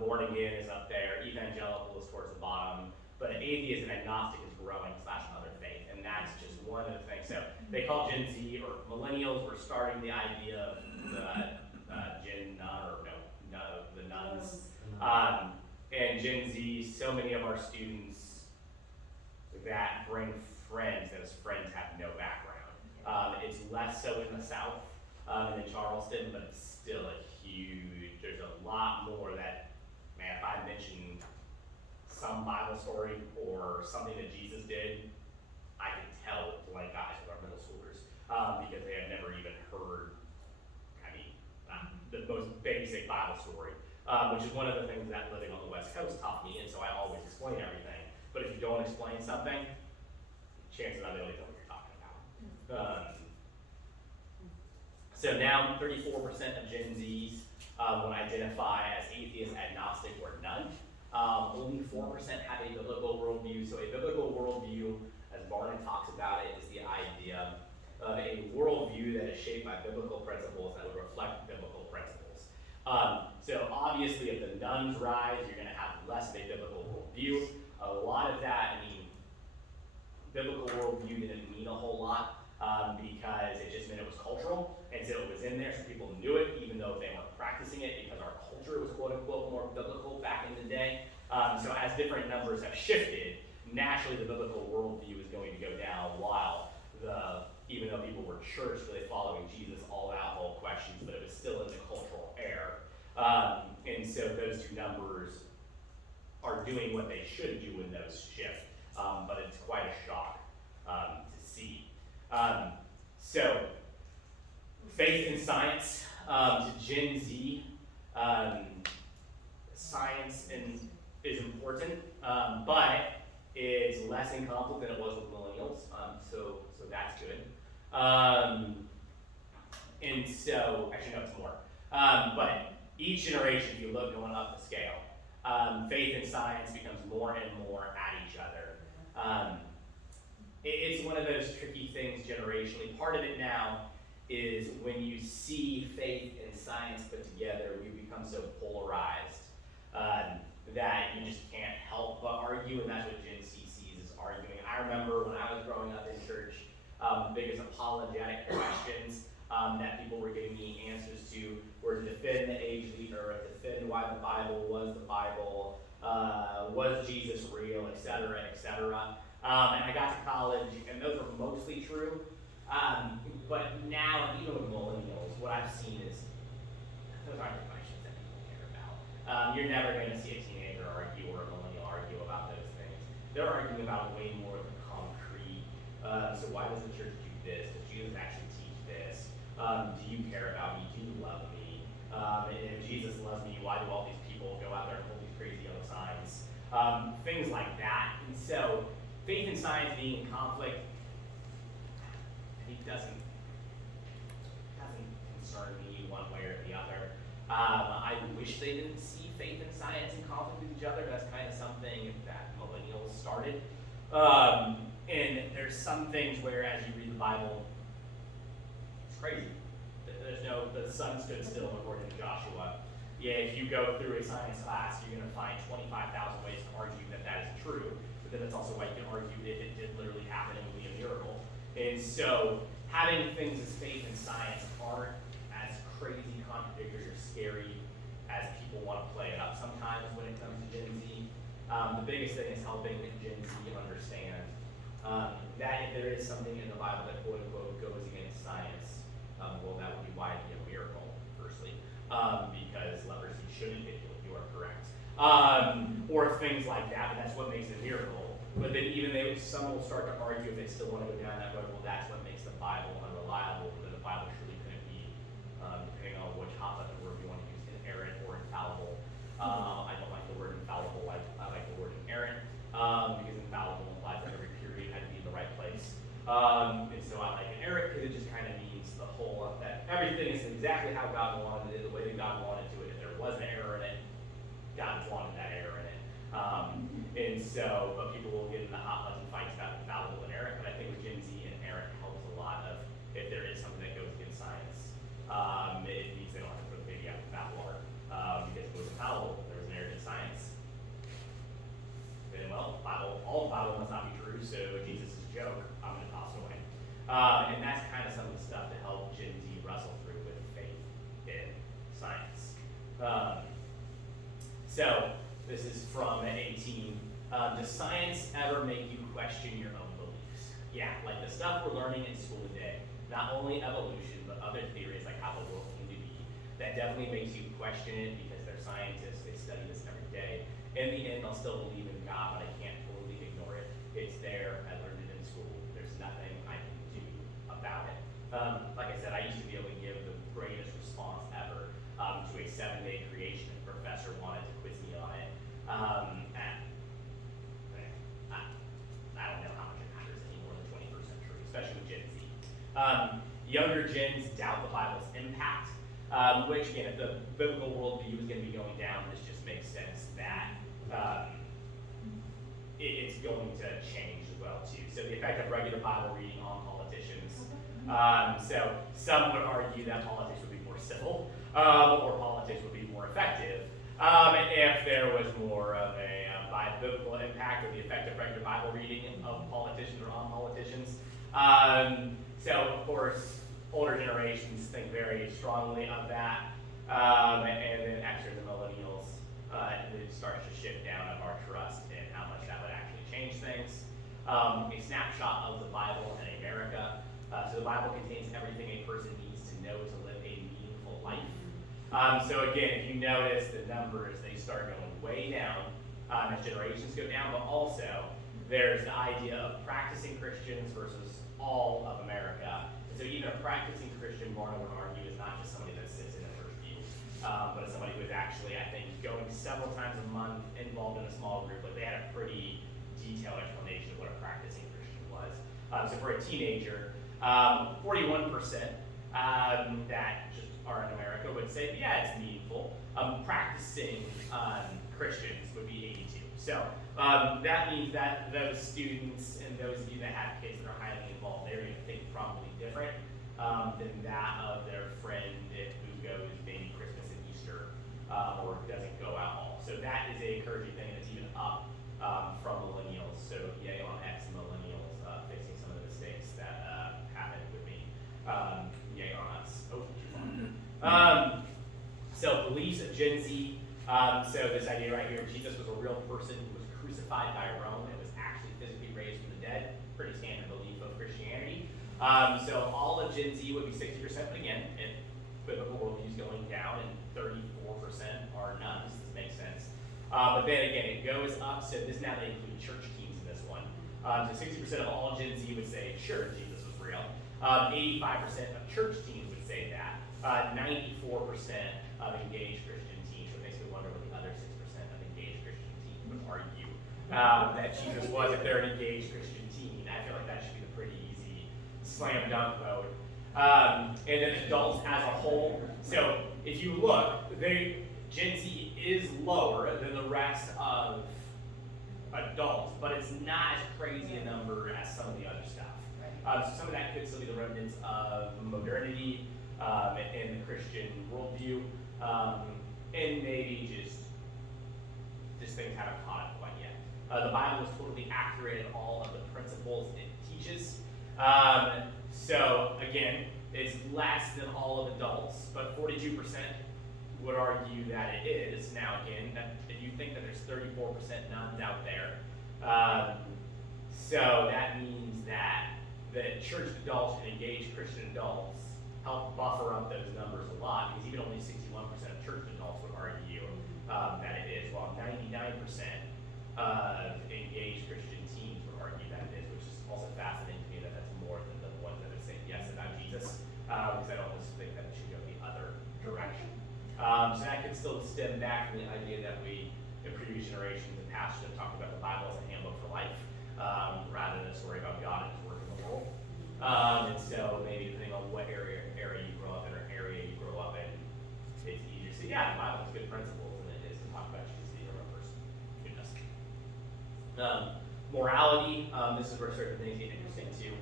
Born again is up there, evangelical is towards the bottom, but atheist and agnostic is growing / other faith, and that's just one of the things. So they call Gen Z, or millennials, we're starting the idea of the nuns. And Gen Z, so many of our students that bring friends, those friends have no background. It's less so in the South, and in Charleston, but it's still a huge, there's a lot more that, man, if I mention some Bible story or something that Jesus did, I could tell blank eyes with our middle schoolers because they had never even heard, the most basic Bible story, which is one of the things that living on the West Coast taught me, and so I always explain everything. But if you don't explain something, chances are they don't know what you're talking about. So now 34% of Gen Zs would identify as atheist, agnostic, or none. Only 4% have a biblical worldview. So a biblical worldview, as Barna talks about it, is the idea of a worldview that is shaped by biblical principles that would reflect biblical principles. So obviously if the nuns rise, you're gonna have less of a biblical worldview. A lot of that, biblical worldview didn't mean a whole lot because it just meant it was cultural, and so it was in there so people knew it even though they weren't practicing it because our culture was quote unquote more biblical back in the day. So as different numbers have shifted, naturally the biblical worldview is going to go down while even though people were church really following Jesus, all that whole questions, but it was still in the cultural air. And so those two numbers are doing what they should do when those shift, but it's quite a shock to see. So faith in science, to Gen Z, science is important, but it's less in conflict than it was with millennials, so that's good. And so, actually no, it's more. But each generation, if you look going up the scale, faith in science becomes more and more at each other. It's one of those tricky things generationally. Part of it now is when you see faith and science put together, we become so polarized that you just can't help but argue, and that's what Gen Z sees is arguing. I remember when I was growing up in church, the biggest apologetic questions that people were giving me answers to were to defend the age of the earth, defend why the Bible, was Jesus real, etc., etc. And I got to college, and those were mostly true. But now, even with millennials, what I've seen is those aren't the questions that people care about. You're never going to see a teenager argue or a millennial argue about those things. They're arguing about way more of the concrete. So why does the church do this? Does Jesus actually teach this? Do you care about me? Do you love me? And if Jesus loves me, why do all these people go out there and hold these crazy yellow signs? Things like that. And so faith and science being in conflict, it hasn't concerned me one way or the other. I wish they didn't see faith and science in conflict with each other. That's kind of something that millennials started. And there's some things where as you read the Bible, it's crazy. The sun stood still according to Joshua. Yeah, if you go through a science class, you're going to find 25,000 ways to argue that that is true. But then that's also why you can argue if it did literally happen, it would be a miracle. And so having things as faith and science aren't as crazy, contradictory, or scary as people want to play it up sometimes when it comes to Gen Z. The biggest thing is helping Gen Z understand that if there is something in the Bible that quote unquote goes against science, well, that would be why it'd be a miracle, firstly, because leprosy shouldn't get healed, you are correct. Or things like that, but that's what makes it a miracle. But then some will start to argue if they still want to go down that road, well, that's what makes the Bible unreliable, that the Bible truly couldn't be, depending on which hot button word you want to use, inerrant or infallible. I don't like the word infallible, I like the word inerrant, because infallible implies that every period had to be in the right place. And so I like inerrant because it just kind of means the whole, that everything is exactly how God wanted it, the way that God wanted to it. If there was an error in it, God wanted that error in it. And so, but people will get in the hot button fights about infallible and errant, but I think with Gen Z, inerrant helps a lot of if there is something that goes against science. It means they don't have to throw the baby out with the bathwater, because if it was infallible, there was an error in science. Then, well, all the Bible must not be true, so Jesus is a joke, I'm going to toss it away. And that's kind of some of the stuff to help Gen Z wrestle through with faith in science. So, this is from an 18. Does science ever make you question your own beliefs? Yeah, like the stuff we're learning in school today, not only evolution, but other theories like how the world came to be, that definitely makes you question it because they're scientists, they study this every day. in the end, I'll still believe in God, but I can't totally ignore it. It's there. I learned it in school. There's nothing I can do about it. Like I said, I used to be able to give the greatest response ever to a 7-day creation. A professor wanted to quiz me on it. I don't know how much it matters anymore in the 21st century, especially with Gen Z. Younger gens doubt the Bible's impact, which again, if the biblical worldview is going to be going down, this just makes sense that it's going to change as well too. So the effect of regular Bible reading on politicians. So some would argue that politics would be more civil, or politics would be more effective if there was more of a biblical impact or the effect of regular Bible reading of politicians or on politicians. So of course, older generations think very strongly of that, and then actually the millennials, it starts to shift down of our trust in how much that would actually change things. A snapshot of the Bible in America. So the Bible contains everything a person needs to know to live a meaningful life. So again, if you notice the numbers, they start going way down as generations go down, but also there's the idea of practicing Christians versus all of America. And so even a practicing Christian, Barna would argue, is not just somebody that sits in a church pew, but it's somebody who is actually, I think, going several times a month, involved in a small group. Like they had a pretty detailed explanation of what a practicing Christian was. So for a teenager, 41% that just are in America would say, yeah, it's meaningful. Practicing Christians would be 82. So that means that those students and those of you that have kids that are highly involved, they're going to think probably different than that of their friend who goes maybe Christmas and Easter or doesn't go out all. So that is a encouraging thing that's even up from millennials. So yay on X millennials fixing some of the mistakes that happened with me. Yay on us. Oh, too far. So beliefs of Gen Z. So this idea right here, Jesus was a real person who was crucified by Rome and was actually physically raised from the dead. Pretty standard belief of Christianity. So all of Gen Z would be 60%, but again, if biblical worldview is going down and 34% are nones, this makes sense. But then again, it goes up, so this now they include church teams in this one. So 60% of all Gen Z would say, sure, Jesus was real. 85% of church teens would say that. 94% of engaged Christian teens, which makes me wonder what the other 6% of engaged Christian teens would argue that Jesus was a third engaged Christian teen. I feel like that should be the pretty easy slam dunk vote. And then adults as a whole. So if you look, Gen Z is lower than the rest of adults, but it's not as crazy a number as some of the other stuff. So some of that could still be the remnants of modernity and the Christian worldview, and maybe just things haven't caught up quite yet. The Bible is totally accurate in all of the principles it teaches. So again, it's less than all of adults, but 42% would argue that it is. Now again, if you think that there's 34% nones out there, so that means that the church adults and engaged Christian adults help buffer up those numbers a lot, because even only 61% of church adults would argue that it is, while 99% of engaged Christian teens would argue that it is, which is also fascinating to me that that's more than the ones that would say yes about Jesus, because I almost think that it should go the other direction. So that could still stem back from the idea that we, in previous generations and past, have talked about the Bible as a handbook for life, rather than a story about God and His work in the world. And so maybe depending on what area you grow up in or area you grow up in, it's easier to say, yeah, the Bible has good principles, than it is to talk about Jesus being a real person. Who knows? Morality, this is where certain things get interesting too.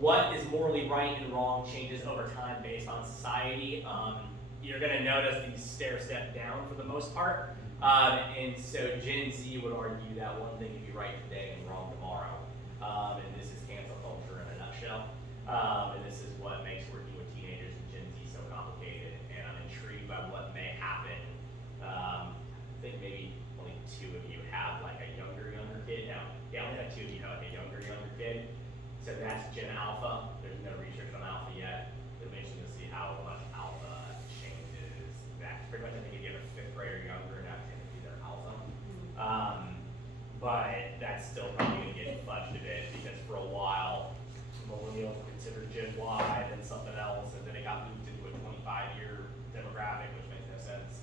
What is morally right and wrong changes over time based on society. You're going to notice these stair step down for the most part. And so Gen Z would argue that one thing can be right today and wrong tomorrow. And this is cancel culture in a nutshell. And this is what makes working with teenagers and Gen Z so complicated. And I'm intrigued by what may happen. I think maybe only 2 of you have like a younger kid. Now, yeah, only have 2 of you have like a younger kid. So that's Gen Alpha. There's no research on Alpha yet. It'll be interesting to see how much Alpha changes that pretty much I think if you have a 5th grade or younger, now technically they're alpha. But that's still probably gonna get fudged a bit because for a while, millennials were considered Gen Y, then something else, and then it got moved into a 25-year demographic, which makes no sense.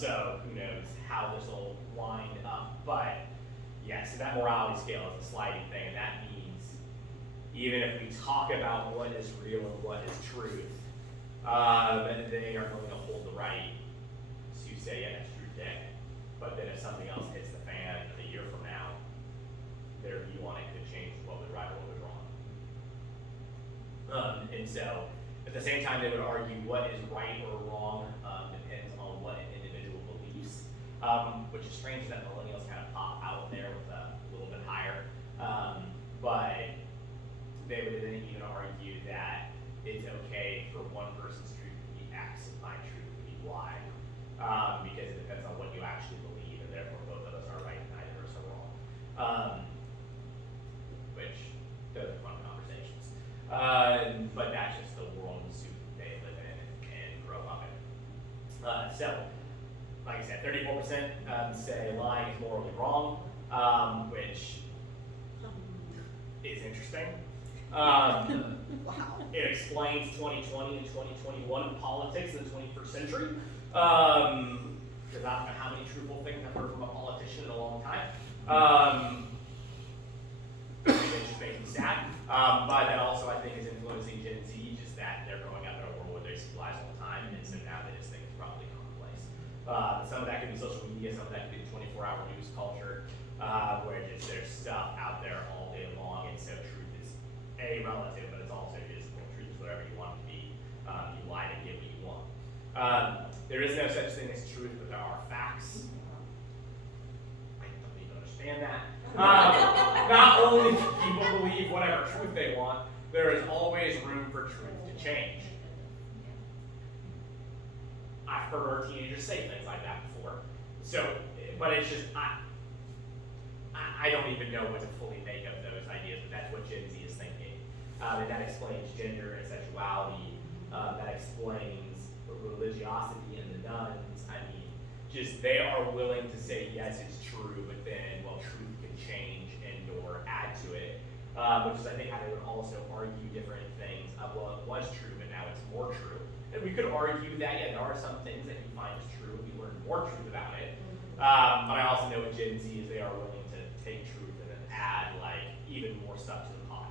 So who knows how this will wind up. But yeah, so that morality scale is a sliding thing, and that means even if we talk about what is real and what is truth, they are going to hold the right to say, yeah, that's true today. But then if something else hits the fan a year from now, their view on it could change what was right or what was wrong. And so, at the same time, they would argue what is right or wrong depends on what an individual believes, which is strange that millennials kind of pop out there with a little bit higher. But they would then even argue that it's okay for one person's truth to be X and my truth to be Y, because it depends on what you actually believe, and therefore both of us are right and neither of us are wrong. Which, those are fun conversations. But that's just the world they live in and grow up in. So, like I said, 34% say lying is morally wrong, which is interesting. Wow. It explains 2020 and 2021 politics in the 21st century. Because I don't know how many truthful things I've heard from a politician in a long time. It just makes me sad. But that also, I think, is influencing Gen Z, just that they're growing up in a world where they see lies all the time, and so now they just think it's probably commonplace. Some of that could be social media, some of that could be 24-hour news culture, where just there's stuff out there all day long, and so truth is relative, but it's also just, well, truth is whatever you want it to be. You lie to get what you want. There is no such thing as truth, but there are facts. I don't even understand that. Not only do people believe whatever truth they want, there is always room for truth to change. I've heard our teenagers say things like that before. So, but it's just, I don't even know what to fully make of those ideas, but that's what Gen Z is thinking. And that explains gender and sexuality. That explains religiosity and the nuns. I mean, just they are willing to say, yes, it's true, but then, well, truth can change and or add to it. Which is, I think, how they would also argue different things. Well, it was true, but now it's more true. And we could argue that, yeah, there are some things that you find is true, and we learn more truth about it. But I also know with Gen Z is they are willing to take truth and then add, like, even more stuff to the pot.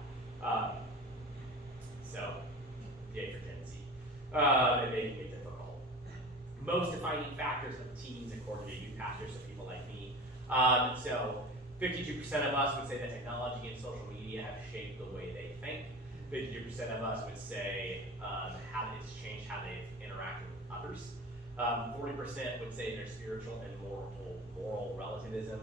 So, yay for Gen Z. And making it difficult. Most defining factors of teens, according to youth pastors, so people like me. So, 52% of us would say that technology and social media have shaped the way they think. 52% of us would say how it's changed how they've interacted with others. 40% would say their spiritual and moral relativism.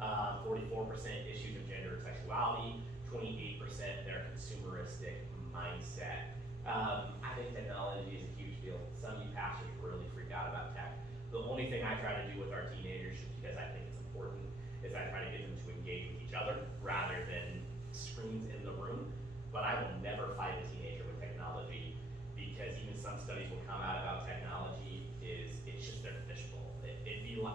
44% issues of gender and sexuality. 28% their consumeristic mindset. I think technology is a huge deal. Some of you pastors really freak out about tech. The only thing I try to do with our teenagers, just because I think it's important, is I try to get them to engage with each other rather than screens in the room. But I will never fight a teenager with technology, because even some studies will come out about technology it's just their fishbowl. It'd be like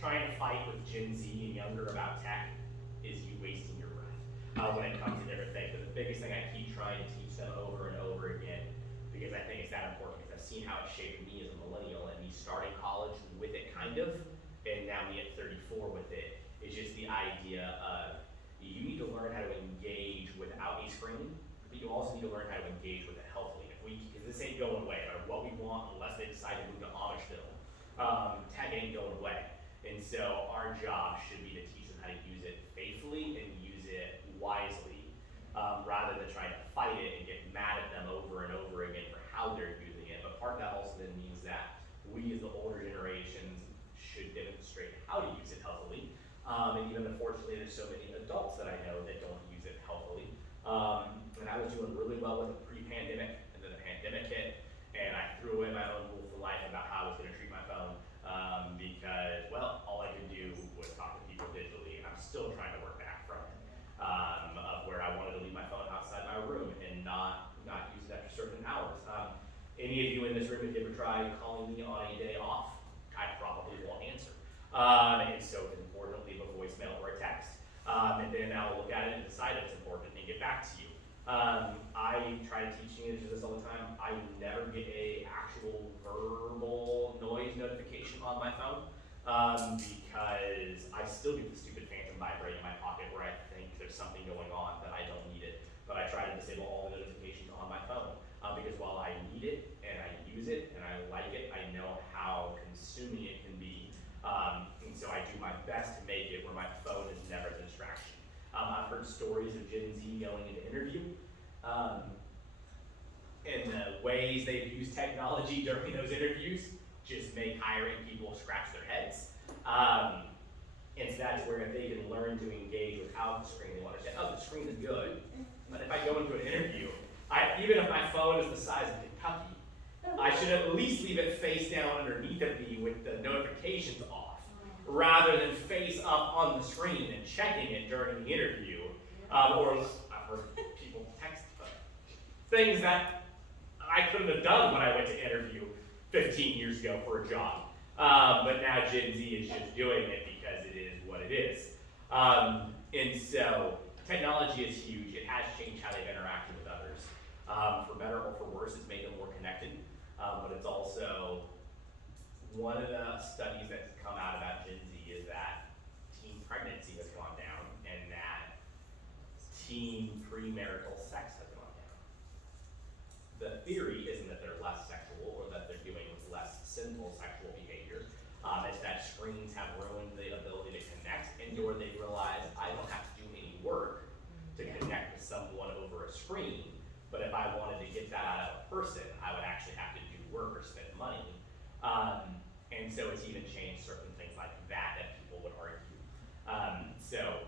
trying to fight with Gen Z and younger about tech is you wasting your breath when it comes to different things. But the biggest thing I keep trying to teach them over and over again, because I think it's that important, because I've seen how it shaped me as a millennial, and me starting college with it kind of, and now me at 34 with it, is just the idea of you need to learn how to engage without a screen, but you also need to learn how to engage with it healthily. Because this ain't going away, no matter what we want, unless they decide to move to Amishville, tech ain't going away. And so our job should be to teach them how to use it faithfully and use it wisely, rather than trying to fight it and get mad at them over and over again for how they're using it. But part of that also then means that we as the older generations should demonstrate how to use it healthily. And even unfortunately, there's so many adults that I know that don't use it healthily. And I was doing really well with it pre-pandemic, and then the pandemic hit, and I threw away my own rule for life about how I was going to treat my phone, because, well, all I could do was talk to people digitally, and I'm still trying to work back from it, of where I wanted to leave my phone outside my room and not use it after certain hours. any of you in this room, if you ever try calling me on a day off, I probably won't answer. And so it's important to leave a voicemail or a text. And then I'll look at it and decide if it's important and get back to you. I try to teach teenagers this all the time. I never get a actual verbal noise notification on my phone, because I still get the stupid phantom vibrate in my pocket where I think there's something going on that I don't need it. But I try to disable all the notifications on my phone, because while I need it and I use it and I like it, I know how consuming it can be. And so I do my best to make it where my phone is never the distraction. I've heard stories of Gen Z going into interview, and the ways they've used technology during those interviews just make hiring people scratch their heads. And so that's where if they can learn to engage without the screen, they will understand, oh, the screen is good. But if I go into an interview, even if my phone is the size of Kentucky, I should at least leave it face down underneath of me with the notifications off, rather than face up on the screen and checking it during the interview. Or I've heard people text things that I couldn't have done when I went to interview 15 years ago for a job. But now Gen Z is just doing it because it is what it is. And so technology is huge. It has changed how they've interacted with others. For better or for worse, it's made them more connected. But it's also, one of the studies that's come out about Gen Z is that teen pregnancy has gone down and that teen premarital sex has gone down. The theory isn't that they're less sexual or that they're doing less sinful sexual behavior. It's that screens have ruined the ability to connect, and or they realize I don't have to do any work to connect with someone over a screen, but if I wanted to get that out of a person, I would actually have to do work or spend money. And so it's even changed certain things like that people would argue. So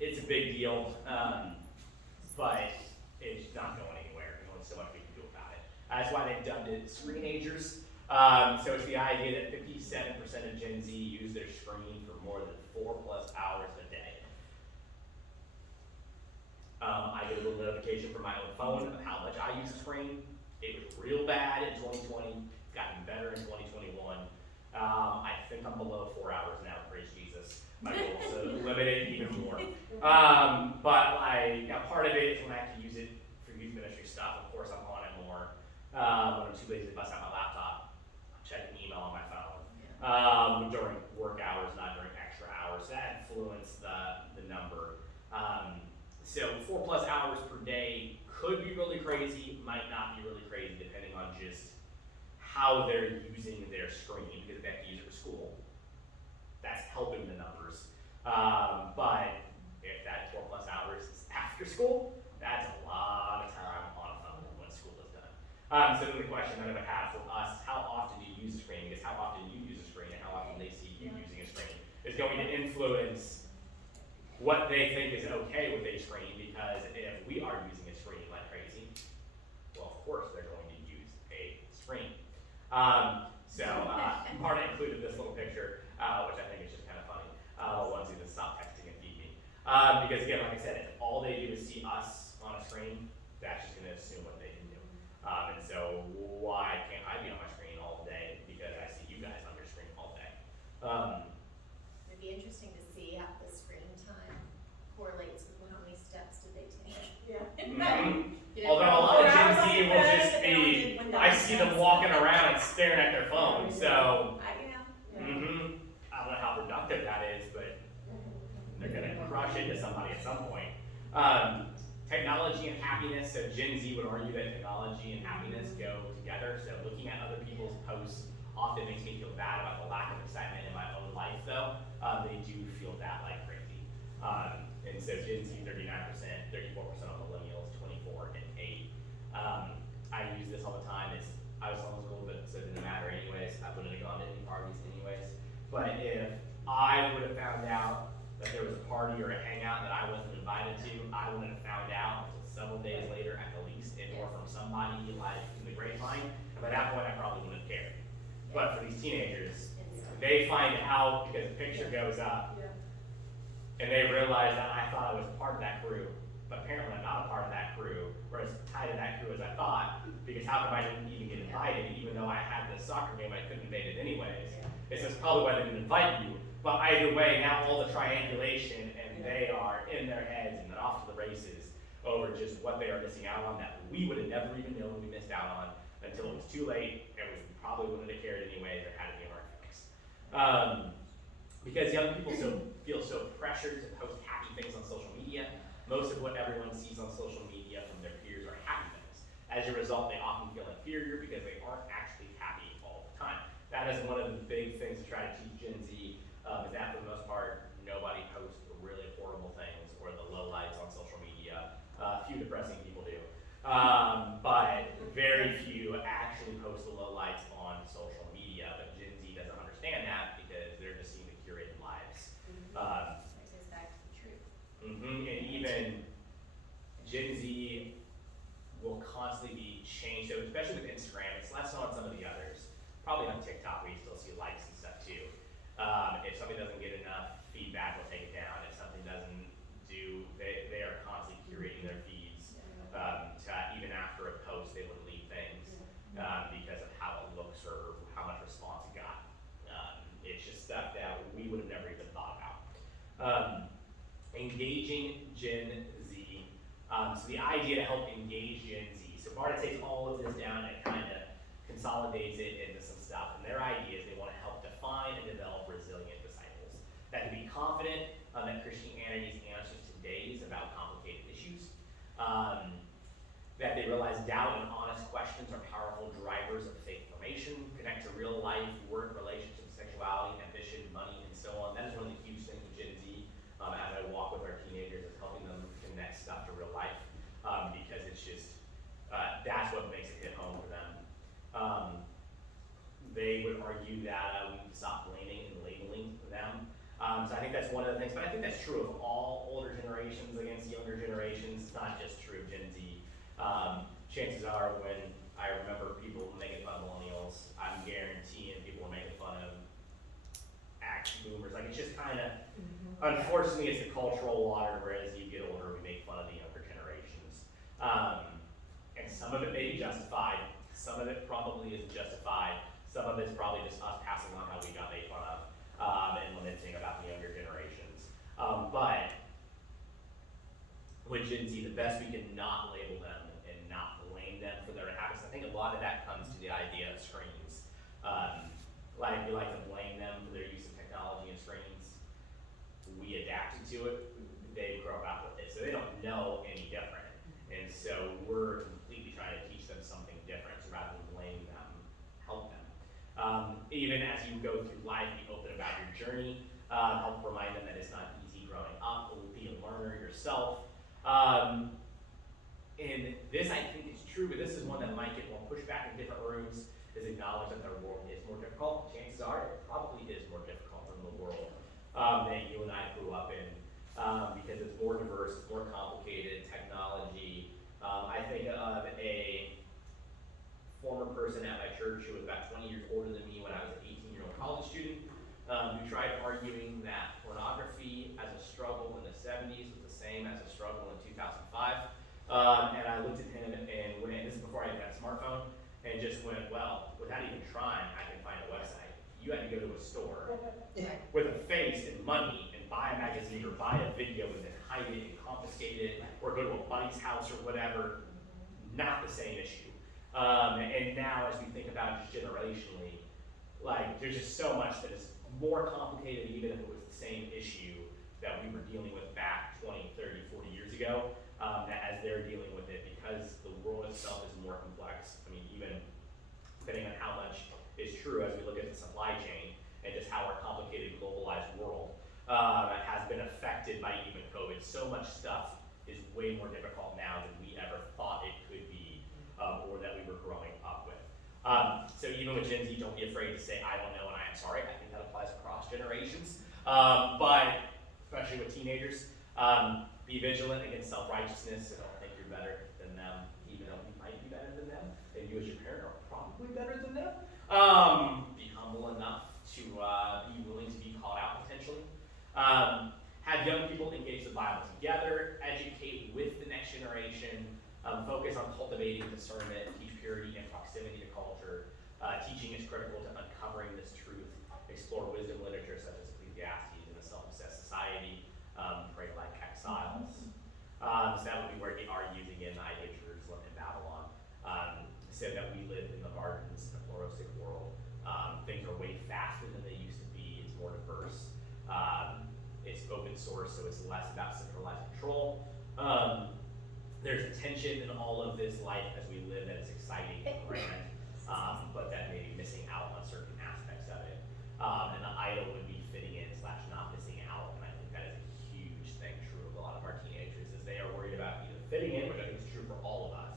it's a big deal, but it's not going anywhere. There's only so much we can do about it. That's why they've dubbed it screenagers. So it's the idea that 57% of Gen Z use their screen for more than 4+ hours a day. I get a little notification from my own phone of how much I use the screen. It was real bad in 2020, gotten better in 2021. I think I'm below 4 hours now, praise Jesus. My goal is to limit it even more. But part of it is when I have to use it for youth ministry stuff, of course I'm on it more. When I'm too lazy to bust out my laptop, I'm checking email on my phone. During work hours, not during extra hours. So that influenced the number. So 4+ hours per day could be really crazy, might not be really crazy, depending on just how they're using their screen, because they have to use it for school. That's helping the numbers. But if that 4+ hours is after school, that's a lot of time on a phone when school is done. So then the question that I would have for us, how often do you use the screen? Because how often you use the screen and how often they see you using a screen is going to influence what they think is okay with a screen, because if we are using a screen like crazy, well, of course they're going to use a screen. So Barna included this little picture, which I think is just kind of funny. Once you just stop texting and feed me. Because again, like I said, if all they do is see us on a screen, that's just going to assume what they can do. And so why can't I be on my screen all day? Because I see you guys on your screen all day. It'd be interesting to see how the screen time correlates with how many steps did they take. Yeah. You know, Although a lot of Gen hours Z on will bed, just they only be, did I see them 1,000 walking steps. around and staring at their phone, so, I Yeah. don't know how productive that is, but they're gonna crush into somebody at some point. Technology and happiness, so Gen Z would argue that technology and happiness go together, so looking at other people's posts often makes me feel bad about the lack of excitement in my own life, though. They do feel that like crazy. And so Gen Z 39%, 34% on millennials, 24 and 8. I use this all the time. I was homeschooled, but so it didn't matter anyways. I wouldn't have gone to any parties anyways. But if I would have found out that there was a party or a hangout that I wasn't invited to, I wouldn't have found out until several days later at the least, and or from somebody like in the grapevine. And by that point, I probably wouldn't have cared. But for these teenagers, they find out because the picture goes up, Yeah. and they realize that I thought I was part of that crew, but apparently I'm not a part of that crew, or as tied to that crew as I thought, because how come I didn't even get invited, even though I had the soccer game, I couldn't have made it anyways. It says probably why they didn't invite you, but either way, now all the triangulation, and they are in their heads and off to the races over just what they are missing out on that we would have never even known we missed out on until it was too late, and we probably wouldn't have cared anyways or had any of our feelings. Because young people feel so pressured to post happy things on social media. Most of what everyone sees on social media from their peers are happy things. As a result, they often feel inferior because they aren't actually happy all the time. That is one of the big things to try to teach Gen Z, is that for the most part, nobody posts the really horrible things or the lowlights on social media. A few depressing people do. But very few actually post the lowlights on social media. But Gen Z doesn't understand that because they're just seeing the curated lives. It goes back to the truth. And even Gen Z will constantly be changed. So especially with Instagram, it's less so on some of the others. Probably on TikTok, where you still see likes and stuff too. If something doesn't get enough feedback, we'll take it down. If something doesn't do, they are constantly curating their feeds. To even after a post, they would leave things because of how it looks or how much response it got. It's just stuff that we would have never even thought about. Engaging Gen Z. So the idea to help engage Gen Z. So Barna takes all of this down and kind of consolidates it into some stuff. And their idea is they want to help define and develop resilient disciples that can be confident that Christianity's answers to today's about complicated issues. That they realize doubt and honest questions are powerful drivers of faith formation, connect to real life, work, relationships, sexuality, ambition, money, and so on. That is one of the huge things with Gen Z, as I walk with our teenagers, is helping them connect stuff to real life, because it's just, that's what makes it hit home for them. They would argue that we need to stop blaming and labeling them. So I think that's one of the things, but I think that's true of all older generations against younger generations. It's not just true of Gen Z. Chances are when I remember people making fun of millennials, I'm guaranteeing people were making fun of boomers. Like, it's just kind of, unfortunately, it's the cultural water, whereas you get older, we make fun of the younger generations. And some of it may be justified, some of it probably isn't justified, some of it's probably just us passing on how we got made fun of, and lamenting about the younger generations. But with Gen Z, the best we can not label them and not blame them for their habits. I think a lot of that comes to the idea of screens. Like, we like to blame them for their use of technology and screens. We adapted to it. They grow up with it, so they don't know any different. And so we're completely trying to teach them something different, so rather than blame them, help them. Even as you go through life, be open about your journey. Help remind them that it's not easy growing up. Be a learner yourself. And this, I think, is true, but this is one that might get more pushback in different rooms, is acknowledge that their world is more difficult. Chances are it probably is more difficult than the world that you and I grew up in, because it's more diverse, it's more complicated, technology. I think of a former person at my church who was about 20 years older than me when I was an 18-year-old college student, who tried arguing that pornography as a struggle in the 70s was the same as a struggle in 2005. And I looked at him and went, this is before I even had a smartphone, and just went, well, without even trying, I can find a website. You had to go to a store with a face and money and buy a magazine or buy a video and then hide it and confiscate it, or go to a buddy's house or whatever. Not the same issue. And now as we think about just generationally, like, there's just so much that is more complicated, even if it was the same issue that we were dealing with back 20, 30, 40 years ago, that as they're dealing with it, because the world itself is more complex. I mean, even depending on how much is true as we look at the supply chain and just how our complicated globalized world has been affected by even COVID. So much stuff is way more difficult now than we ever thought it could be, or that we were growing up with. So even with Gen Z, don't be afraid to say, I don't know and I am sorry. I think that applies across generations. But especially with teenagers, be vigilant against self-righteousness. So don't think you're better than them, even though you might be better than them, and you as your parent are probably better than them. Be humble enough to be willing to be called out potentially. Have young people engage the Bible together, educate with the generation, focus on cultivating discernment, teach purity and proximity to culture. Teaching is critical to uncovering this truth, explore wisdom literature such as Ecclesiastes in a self-obsessed society, pray like exiles. So that would be where they are using in the idea of Jerusalem and Babylon. So that we live in the gardens in a pluralistic world. Things are way faster than they used to be. It's more diverse. It's open source, so it's less about centralized control. There's a tension in all of this life as we live that is exciting and grand, but that may be missing out on certain aspects of it. And the idol would be fitting in / not missing out, and I think that is a huge thing true of a lot of our teenagers, is they are worried about either fitting in, which I think is true for all of us,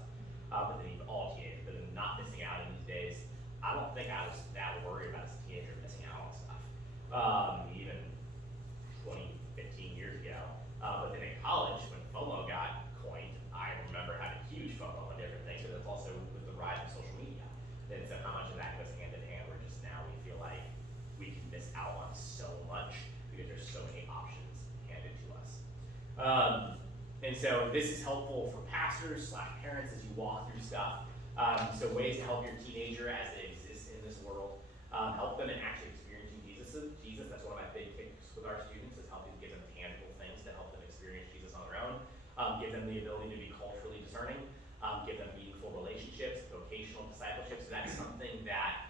but then even all teenagers, but then not missing out in these days. I don't think I was that worried about as a teenager missing out on stuff, even 20, 15 years ago. But then in college, when FOMO got coined, I remember having huge FOMO on different things, but it's also with the rise of social media. And so how much of that goes hand in hand, where just now we feel like we can miss out on so much because there's so many options handed to us. And so this is helpful for pastors / parents as you walk through stuff. So ways to help your teenager as they exist in this world. Help them in actually experiencing Jesus. That's one of my big tips with our students, is helping give them tangible things to help them experience Jesus on their own. Give them the ability to be culturally discerning. Give them meaningful relationships, vocational discipleship. So that's something that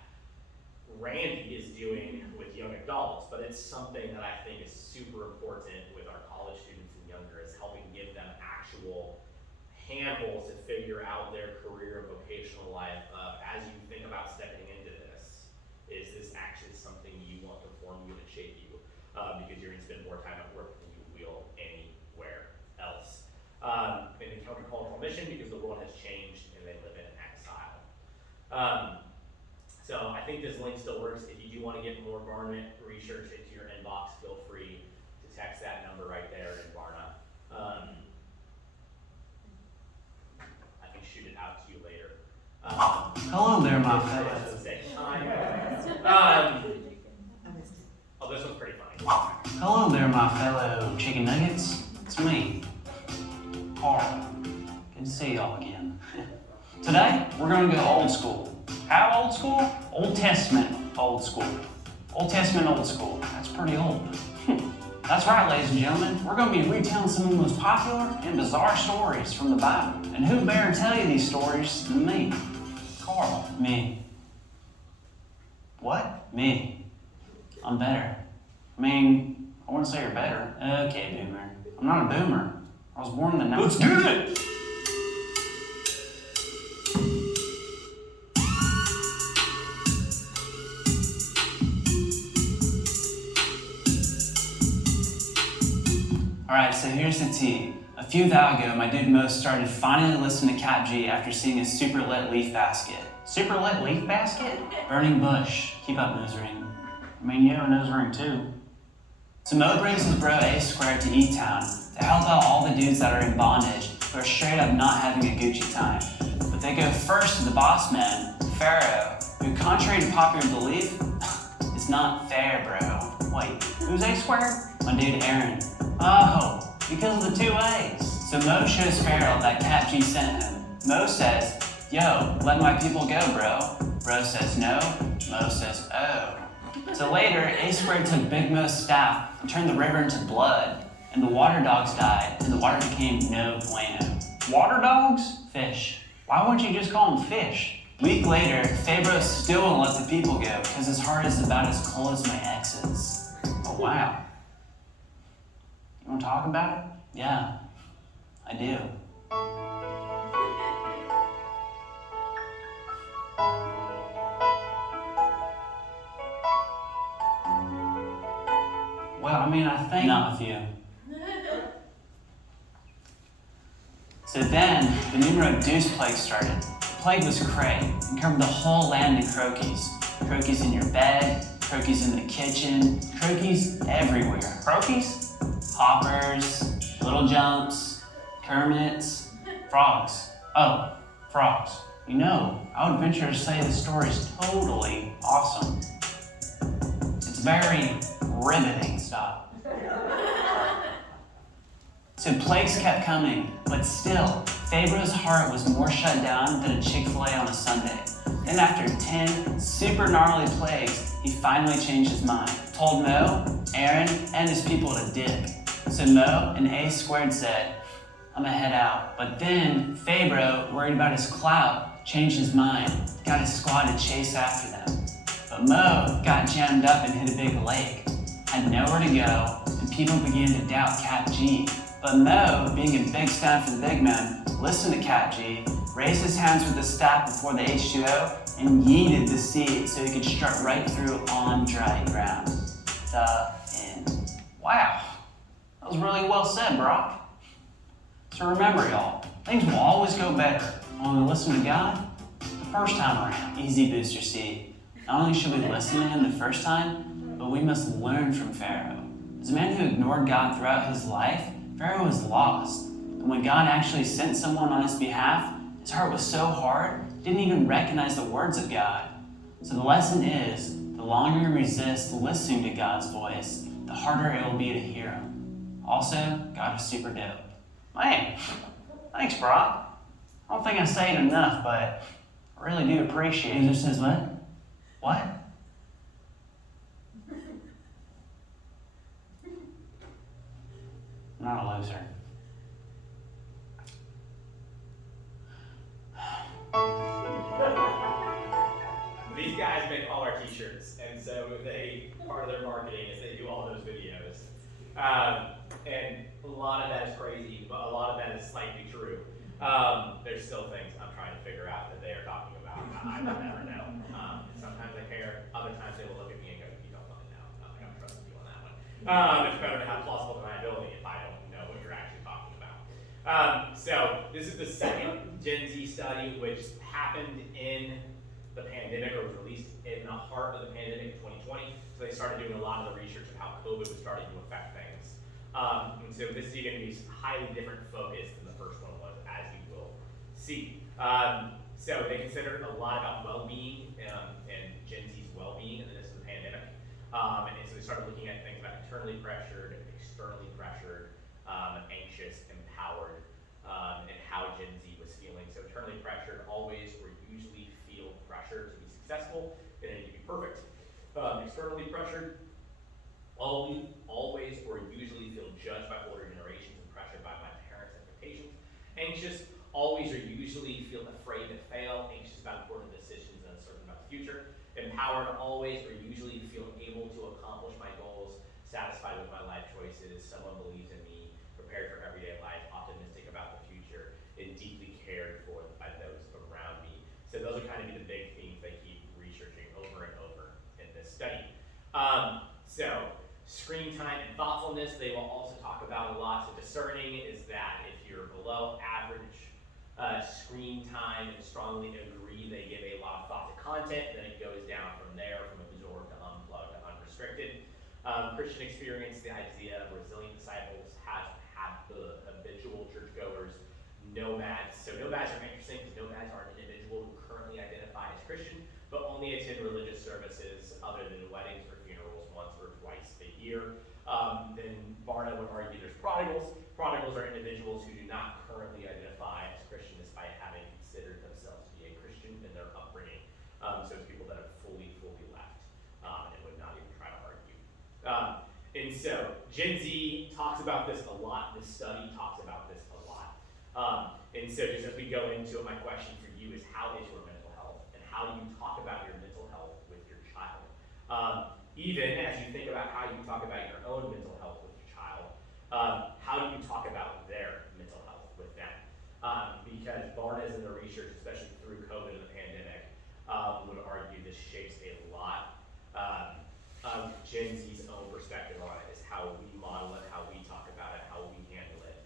Randy is doing with young adults, but it's something that I think is super important with our college students and younger, is helping give them actual handholds to figure out their career and vocational life. As you think about stepping into this, is this actually something you want to form you and shape you? Because you're going to spend more time at work than you will anywhere else. And a countercultural mission, because the world has changed and they live in exile. So I think this link still works. If you do want to get more Barna research into your inbox, feel free to text that number right there in Barna. I can shoot it out to you later. Hello there, my fellows. Oh, this one's pretty funny. Hello there, my fellow chicken nuggets. It's me, Carl. Good to see y'all again. Today, we're going to go old school. How old school? Old Testament old school. Old Testament old school. That's pretty old. That's right, ladies and gentlemen. We're going to be retelling some of the most popular and bizarre stories from the Bible. And who better tell you these stories than me? Carl. Me. What? Me. I'm better. I mean, I wouldn't say you're better. Okay, boomer. I'm not a boomer. I was born in the 90s. Let's get it! Alright, so here's the tea. A few thou ago, my dude Mo started finally listening to Cat G after seeing his super lit leaf basket. Super lit leaf basket? Burning bush. Keep up, nose ring. I mean, you have a nose ring too. So Mo brings his bro A Square to E-Town to help out all the dudes that are in bondage who are straight up not having a Gucci time. But they go first to the boss man, Pharaoh, who, contrary to popular belief, is not fair, bro. Wait, who's A Square? My dude Aaron. Oh, because of the 2 A's. So Mo shows Pharaoh that Cat G sent him. Mo says, yo, let my people go, bro. Bro says no. Mo says, oh. So later, A Square took Big Mo's staff and turned the river into blood, and the water dogs died, and the water became no bueno. Water dogs? Fish. Why wouldn't you just call them fish? A week later, Pharaoh still won't let the people go because his heart is about as cold as my ex's. Oh, wow. You want to talk about it? Yeah, I do. Well, I mean, I think not with you. So then, the numero deuce plague started. The plague was cray and covered the whole land in croakies. Croakies in your bed, croakies in the kitchen, croakies everywhere. Croakies? Hoppers, little jumps, Kermits, frogs. Oh, frogs. You know, I would venture to say the story is totally awesome. It's very riveting stuff. So plagues kept coming, but still, Pharaoh's heart was more shut down than a Chick-fil-A on a Sunday. Then after 10 super gnarly plagues, he finally changed his mind, told Mo, Aaron, and his people to dig. So Mo and A Squared said, I'm gonna head out. But then Pharaoh, worried about his clout, changed his mind, got his squad to chase after them. But Mo got jammed up and hit a big lake, had nowhere to go, and people began to doubt Cap G. But Mo, being a big stand for the big man, listened to Cap G, raised his hands with the staff before the H2O, and yeeted the seed so he could strut right through on dry ground. The end. Wow, that was really well said, Brock. So remember, y'all, things will always go better when we listen to God the first time around. Easy Booster C. Not only should we listen to him the first time, but we must learn from Pharaoh. As a man who ignored God throughout his life, Pharaoh was lost. And when God actually sent someone on his behalf, his heart was so hard, he didn't even recognize the words of God. So the lesson is, the longer you resist listening to God's voice, the harder it will be to hear him. Also, God was super dope. Man, thanks, Brock. I don't think I say it enough, but I really do appreciate it. User says what? What? I'm not a loser. These guys make all our t-shirts, and so part of their marketing is they do all those videos. And a lot of that is crazy, but a lot of that is slightly true. There's still things I'm trying to figure out that they are talking about. I will never know. Sometimes I care, other times they will look at me and go, you don't want to know. I'm not going to trust you on that one. It's better to have plausible deniability if I don't know what you're actually talking about. So this is the second Gen Z study, which happened in the pandemic, or was released in the heart of the pandemic in 2020. So they started doing a lot of the research of how COVID was starting to affect things. And so this is going to be highly different focus than the first one was, as you will see. So they considered a lot about well-being and Gen Z's well-being in the midst of the pandemic. And so they started looking at things about internally pressured, externally pressured, anxious, empowered, and how Gen Z was feeling. So internally pressured always or usually feel pressure to be successful and to be perfect. Externally pressured always or usually feel judged by older generations and pressured by my parents' expectations. Anxious always or usually feel afraid to fail, anxious about important decisions and uncertain about the future. Empowered always or usually feel able to accomplish my goals, satisfied with my life choices, someone believes in me, prepared for everyday life, optimistic about the future, and deeply cared for by those around me. So those are kind of the big themes they keep researching over and over in this study. So screen time and thoughtfulness, they will also talk about a lot. So discerning is that if you're below average screen time and strongly agree, they give a lot of thought to content, and then it goes down from there, from absorbed to unplugged to unrestricted. Christian experience, the idea of resilient disciples, habitual churchgoers, nomads. So nomads are interesting because nomads are an individual who currently identify as Christian, but only attend religious services other than weddings or funerals once or twice a year. Then Barna would argue there's prodigals. Prodigals are individuals who do not currently identify as Christian despite having considered themselves to be a Christian in their upbringing. So it's people that have fully left and would not even try to argue. And so Gen Z talks about this a lot. This study talks about this a lot. And so just as we go into it, my question for you is, how is your mental health? And how do you talk about your mental health with your child? Even as you think about how you talk about your own mental health with your child, how do you talk about their mental health with them? Because Barna's in the research, especially through COVID and the pandemic, would argue this shapes a lot of Gen Z's own perspective on it, is how we model it, how we talk about it, how we handle it.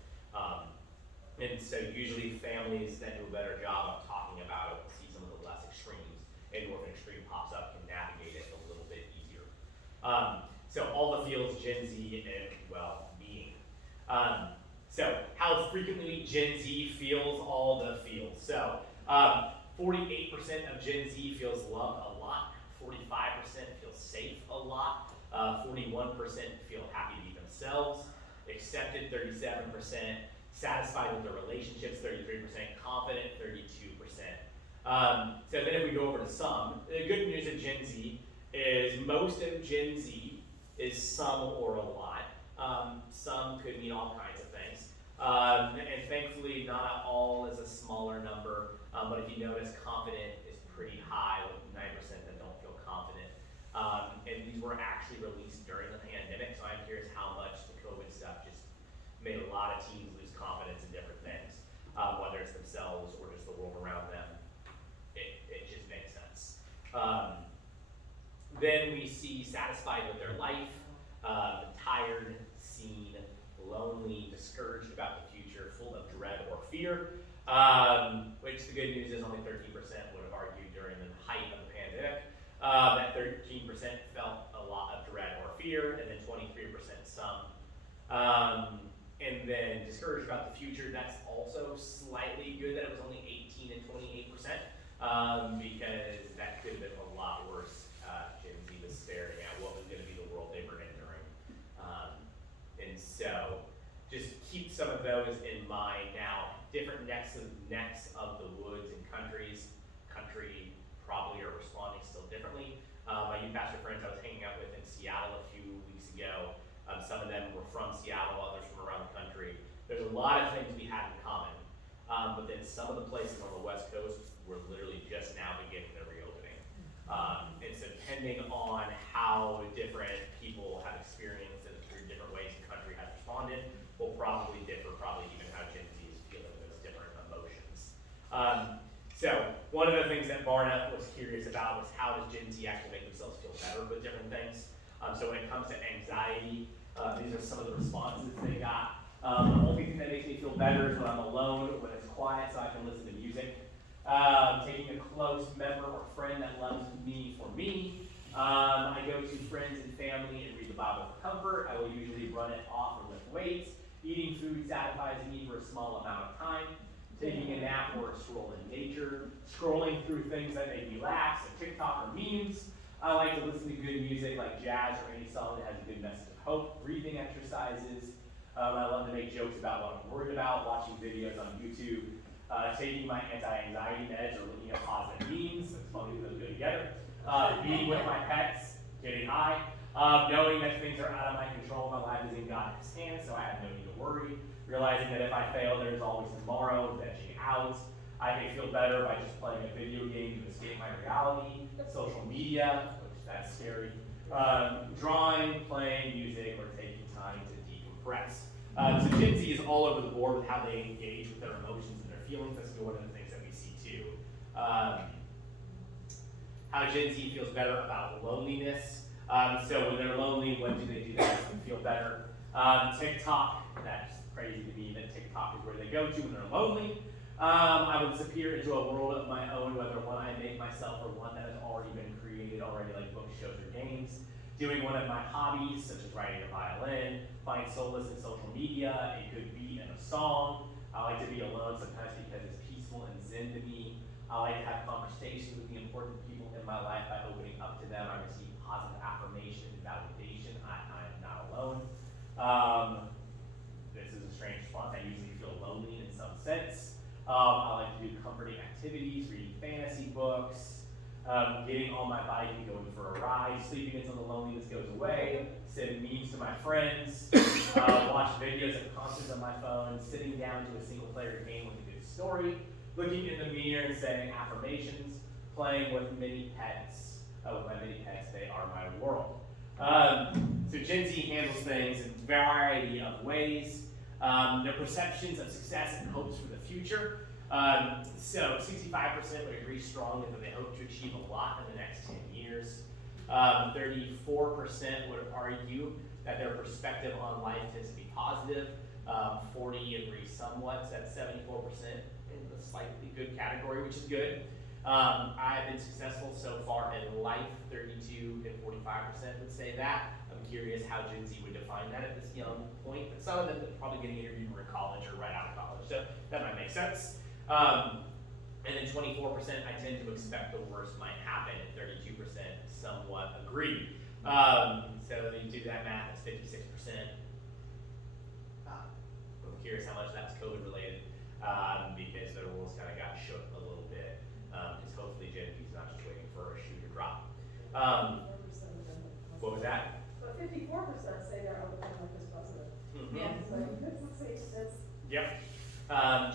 And so usually families that do a better job of talking about it see some of the less extremes, and when an extreme pops up, can navigate it a little bit easier. So all the feels Gen Z and well-being. So how frequently Gen Z feels all the feels. So 48% of Gen Z feels loved a lot, 45% feel safe a lot, 41% feel happy to be themselves, accepted 37%, satisfied with their relationships 33%, confident 32%. So then if we go over to some, the good news of Gen Z is most of Gen Z is some or a lot. Some could mean all kinds of things. And thankfully not all is a smaller number, but if you notice, confident is pretty high with 9% that don't feel confident. And these were actually released during the pandemic, so I'm curious how much the COVID stuff just made a lot of teens lose confidence in different things, whether it's themselves or just the world around them. It just makes sense. Then we see satisfied with their life, tired, seen, lonely, discouraged about the future, full of dread or fear, which the good news is only 13% would have argued during the height of the pandemic. That 13% felt a lot of dread or fear, and then 23% some. And then discouraged about the future, that's also slightly good that it was only 18 and 28%, because that could have been a lot worse. Gen Z was staring at what was going to be the world they were entering. And so just keep some of those in mind. Now, different necks of the woods and country probably are responding still differently. My youth pastor friends I was hanging out with in Seattle a few weeks ago, some of them were from Seattle, others from around the country. There's a lot of things we have in common, but then some of the places on the West Coast were literally just now beginning their reopening. And so depending on how different people have experienced it through different ways the country has responded, will probably differ, probably even how Gen Z is feeling those different emotions. So one of the things that Barna was curious about was how does Gen Z actually make themselves feel better with different things. So when it comes to anxiety, these are some of the responses they got. The only thing that makes me feel better is when I'm alone, when it's quiet so I can listen to music. Taking a close member or friend that loves me for me. I go to friends and family and read the Bible for comfort. I will usually run it off or lift weights. Eating food satisfies me for a small amount of time. Taking a nap or a stroll in nature. Scrolling through things that make me laugh, so TikTok or memes. I like to listen to good music like jazz or any song that has a good message of hope. Breathing exercises. I love to make jokes about what I'm worried about. Watching videos on YouTube. Taking my anti-anxiety meds or looking at positive memes. It's funny those go together. Being with my pets. Getting high. Knowing that things are out of my control. My life is in God's hands, so I have no need to worry. Realizing that if I fail, there's always tomorrow. Vegging out. I can feel better by just playing a video game to escape my reality. Social media, which that's scary. Drawing, playing music, or taking time to decompress. So Gen Z is all over the board with how they engage with their emotions and their feelings. That's one of the things that we see too. How Gen Z feels better about loneliness. So when they're lonely, what do they do that makes them feel better? TikTok, that's crazy to me that TikTok is where they go to when they're lonely. I would disappear into a world of my own, whether one I make myself or one that has already been created already, like books, shows, or games. Doing one of my hobbies, such as writing a violin, find solace in social media, it could be in a song. I like to be alone sometimes because it's peaceful and zen to me. I like to have conversations with the important people in my life by opening up to them. I receive positive affirmation and validation. I am not alone. This is a strange response. I usually feel lonely in some sense. I like to do comforting activities, reading fantasy books, getting on my bike and going for a ride, sleeping until the loneliness goes away, sending memes to my friends, watch videos of concerts on my phone, sitting down to a single player game with a good story, looking in the mirror and saying affirmations, playing with mini pets. With my mini pets, they are my world. So Gen Z handles things in a variety of ways. Their perceptions of success and hopes for the future. So 65% would agree strongly that they hope to achieve a lot in the next 10 years. 34% would argue that their perspective on life tends to be positive. 40 agree somewhat, so that's 74% in the slightly good category, which is good. I've been successful so far in life, 32 and 45% would say that. I'm curious how Gen Z would define that at this young point, but some of them are probably getting interviewed when we're in college or right out of college, so that might make sense. And then 24%, I tend to expect the worst might happen, and 32% somewhat agree. So you do that math, it's 56%. curious how much that's COVID related, because the rules kind of got shook a little bit, because hopefully Gen Z's not just waiting for a shoe to drop. What was that? But 54% say they're open like this president. Mm-hmm. Yeah. So that's. Yep.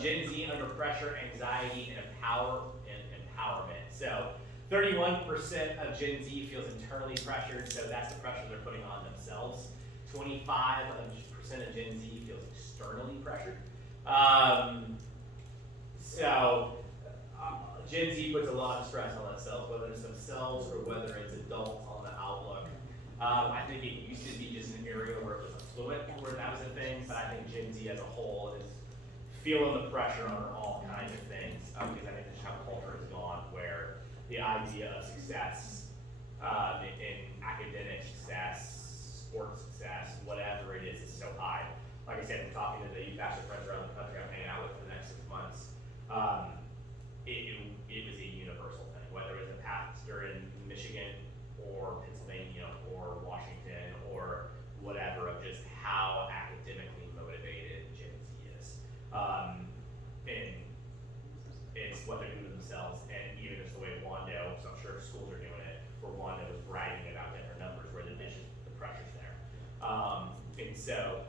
Gen Z under pressure, anxiety, and empowerment. So 31% of Gen Z feels internally pressured, so that's the pressure they're putting on themselves. 25% of Gen Z feels externally pressured. Gen Z puts a lot of stress on themselves, whether it's themselves or whether it's adults on the outlook. I think it used to be just an area where it was affluent, where that was a thing, but I think Gen Z as a whole is feeling the pressure on all kinds of things, because I think that's how culture has gone, where the idea of success, in academic success, sports success, whatever it is so high. Like I said, I'm talking to the youth pastor friends around the country I'm hanging out with for the next 6 months. It was a universal thing, whether it was a pastor in Michigan or Pennsylvania or Washington or whatever, of just how academically motivated Gen Z is. And it's what they're doing to themselves, and even just the way Wando, so I'm sure schools are doing it, where Wando was bragging about different numbers, where the pressure's there. And so,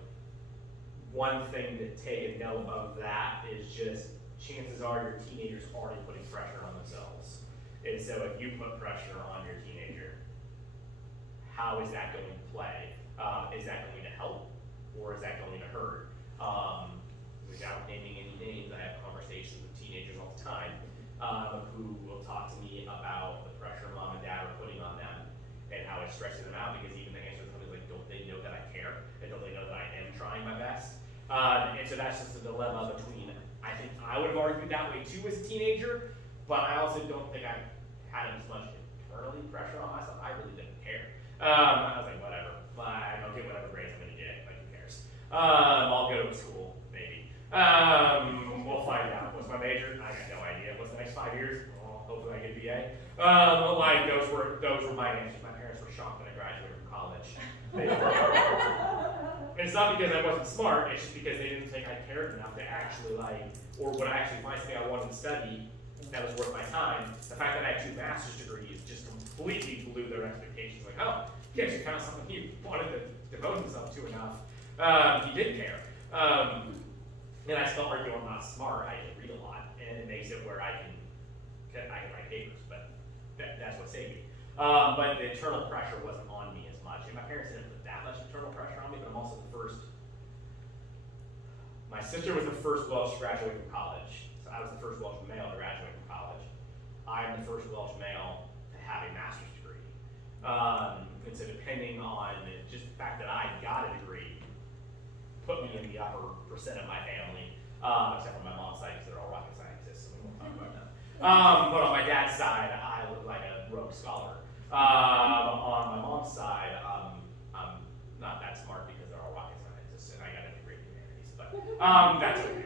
one thing to take a note of that is just, chances are your teenager's already putting pressure on themselves. And so if you put pressure on your teenager, how is that going to play? Is that going to help, or is that going to hurt? Without naming any names, I have conversations with teenagers all the time, who will talk to me about the pressure mom and dad are putting on them and how it's stressing them out, because even the answer to them is like, don't they know that I care? And don't they know that I am trying my best? And so that's just a dilemma between, I think I would have argued that way too as a teenager, but I also don't think I had as much internally pressure on myself. I really didn't care. I was like, whatever, fine, I'll get whatever grades I'm gonna get, like who cares? I'll go to school, maybe. We'll find out. What's my major? I got no idea. What's the next 5 years? Well, hopefully I get a BA. Like those were my answers. My parents were shocked when I graduated from college. And it's not because I wasn't smart, it's just because they didn't think I cared enough to actually or would I actually find something I wanted to study that was worth my time. The fact that I had 2 master's degrees just completely blew their expectations. Like, oh, he actually found something he wanted to devote himself to enough. He did care. And I still argue I'm not smart. I read a lot, and it makes it where I can write papers, but that's what saved me. But the internal pressure wasn't on me as much, and my parents didn't put that much internal pressure on me, but I'm also the first. My sister was the first Welsh to graduate from college, so I was the first Welsh male to graduate from college. I am the first Welsh male to have a master's degree. And so depending on just the fact that I got a degree, put me in the upper percent of my family, except for my mom's side, because they're all rocket scientists, so we won't talk about that. But on my dad's side, I look like a rogue scholar. On my mom's side, I'm not that smart because they're all rocket scientists, and I got a degree in humanities, but that's okay.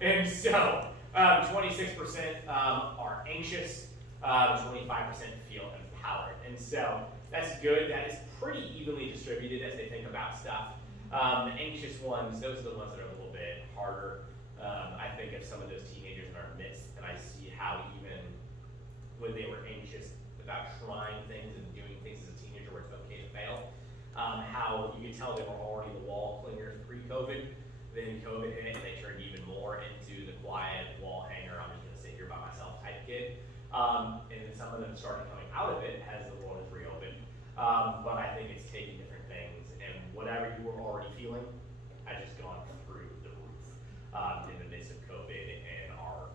And so, 26% are anxious, 25% feel empowered, and so that's good. That is pretty evenly distributed as they think about stuff. The anxious ones, those are the ones that are a little bit harder. I think of some of those teenagers in our midst, and I see how even when they were anxious about trying things and doing things as a teenager where it's okay to fail, how you could tell they were already the wall clingers pre-COVID, then COVID hit and they turned even more into the quiet wall hanger, I'm just gonna sit here by myself type kid. And then some of them started coming out of it as the world has reopened. But I think it's taking different things, and whatever you were already feeling has just gone through the roof in the midst of COVID and our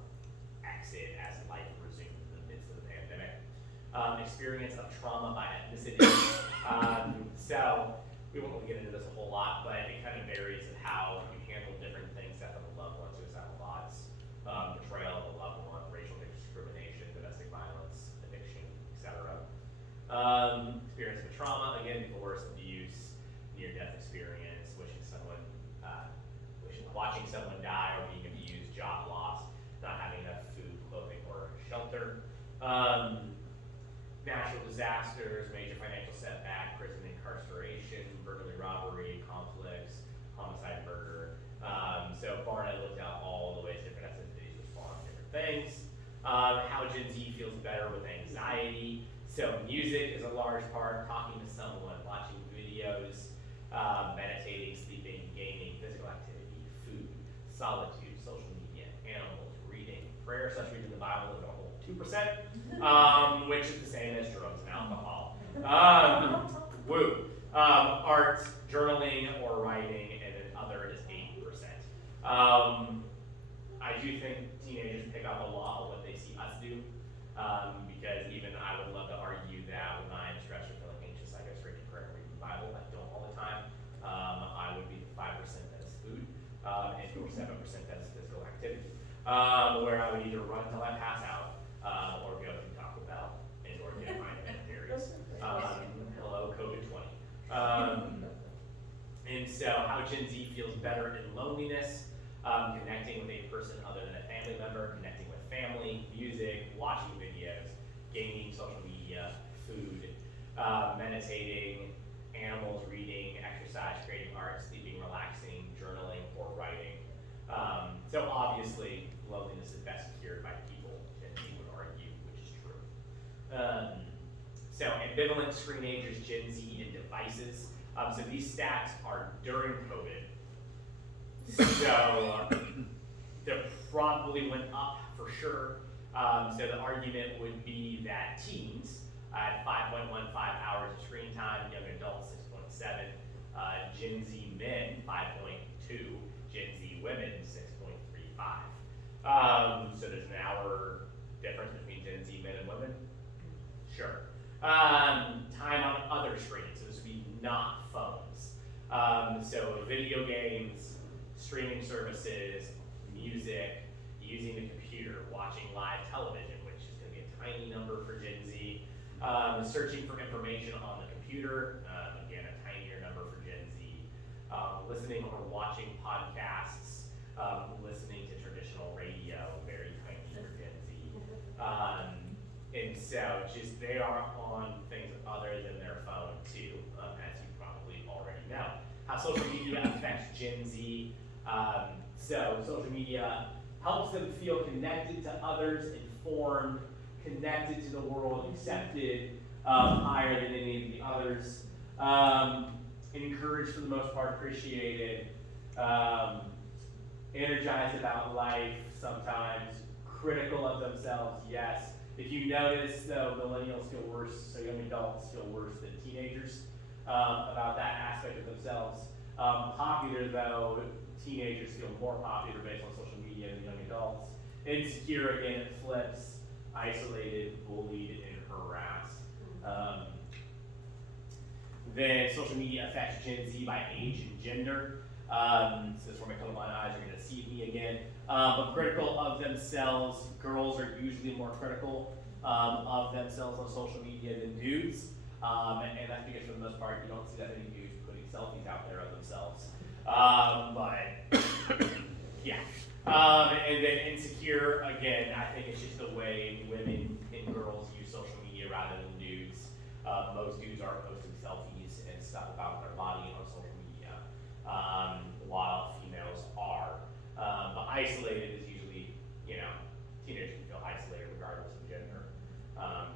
exit as life resumed in the midst of the pandemic. Experience of trauma by ethnicity. So we won't really get into this a whole lot, but it kind of varies in how you handle different things, death of a loved one, suicidal thoughts, betrayal of a loved one, racial discrimination, domestic violence, addiction, etc. Experience of trauma, again, divorce, abuse, near-death experience, watching someone die or being abused, job loss, not having enough food, clothing, or shelter. Natural disasters, major financial setback, prison incarceration, burglary, robbery, conflicts, homicide, murder, So Barna looked at all the ways different SSDs respond to different things. How Gen Z feels better with anxiety. So music is a large part, talking to someone, watching videos, meditating, sleeping, gaming, physical activity, food, solitude, social media, animals, reading, prayer, such reading the Bible is a whole 2%, which is the same as drugs and alcohol. Woo. Art, journaling, or writing, and then other is 80%. I do think teenagers pick up a lot of what they see us do, because even I would love to argue that when I'm stressed or feeling anxious, I go straight to prayer and read the Bible. I don't all the time. I would be the 5% that is food, and your 7% that is physical activity, where I would either run until I pass out, or go to Taco Bell and or get my berries. Hello, COVID-20. And so how Gen Z feels better in loneliness, connecting with a person other than a family member, connecting with family, music, watching videos, gaming, social media, food, meditating, animals, reading, exercise, creating art, sleeping, relaxing, journaling, or writing. So obviously, loneliness is best cured by people, Gen Z would argue, which is true. So ambivalent screenagers, Gen Z, and devices. So these stats are during COVID. So they probably went up for sure. So the argument would be that teens had 5.15 hours of screen time, young adults 6.7, Gen Z men 5.2, Gen Z women 6.35. So there's an hour difference between Gen Z men and women? Sure. Time on other screens, so this would be not phones. So video games, streaming services, music, using the computer, watching live television, which is going to be a tiny number for Gen Z, searching for information on the computer, again, a tinier number for Gen Z, listening or watching podcasts, listening to traditional radio, very tiny for Gen Z. And so just they are on things other than their phone too, as you probably already know. How social media affects Gen Z. So social media helps them feel connected to others, informed, connected to the world, accepted, higher than any of the others, encouraged for the most part, appreciated, energized about life sometimes, critical of themselves, yes. If you notice, though, millennials feel worse, so young adults feel worse than teenagers about that aspect of themselves. Popular, though, teenagers feel more popular based on social media than young adults. Insecure, again, it flips, isolated, bullied, and harassed. Then social media affects Gen Z by age and gender. So this is where my colorblind eyes are going to see me again. But critical of themselves, girls are usually more critical of themselves on social media than dudes. And that's because for the most part, you don't see that many dudes putting selfies out there of themselves. But yeah. And then insecure, again, I think it's just the way women and girls use social media rather than dudes. Most dudes are posting selfies and stuff about their body on social media, while females are. But isolated is usually, teenagers can feel isolated regardless of gender,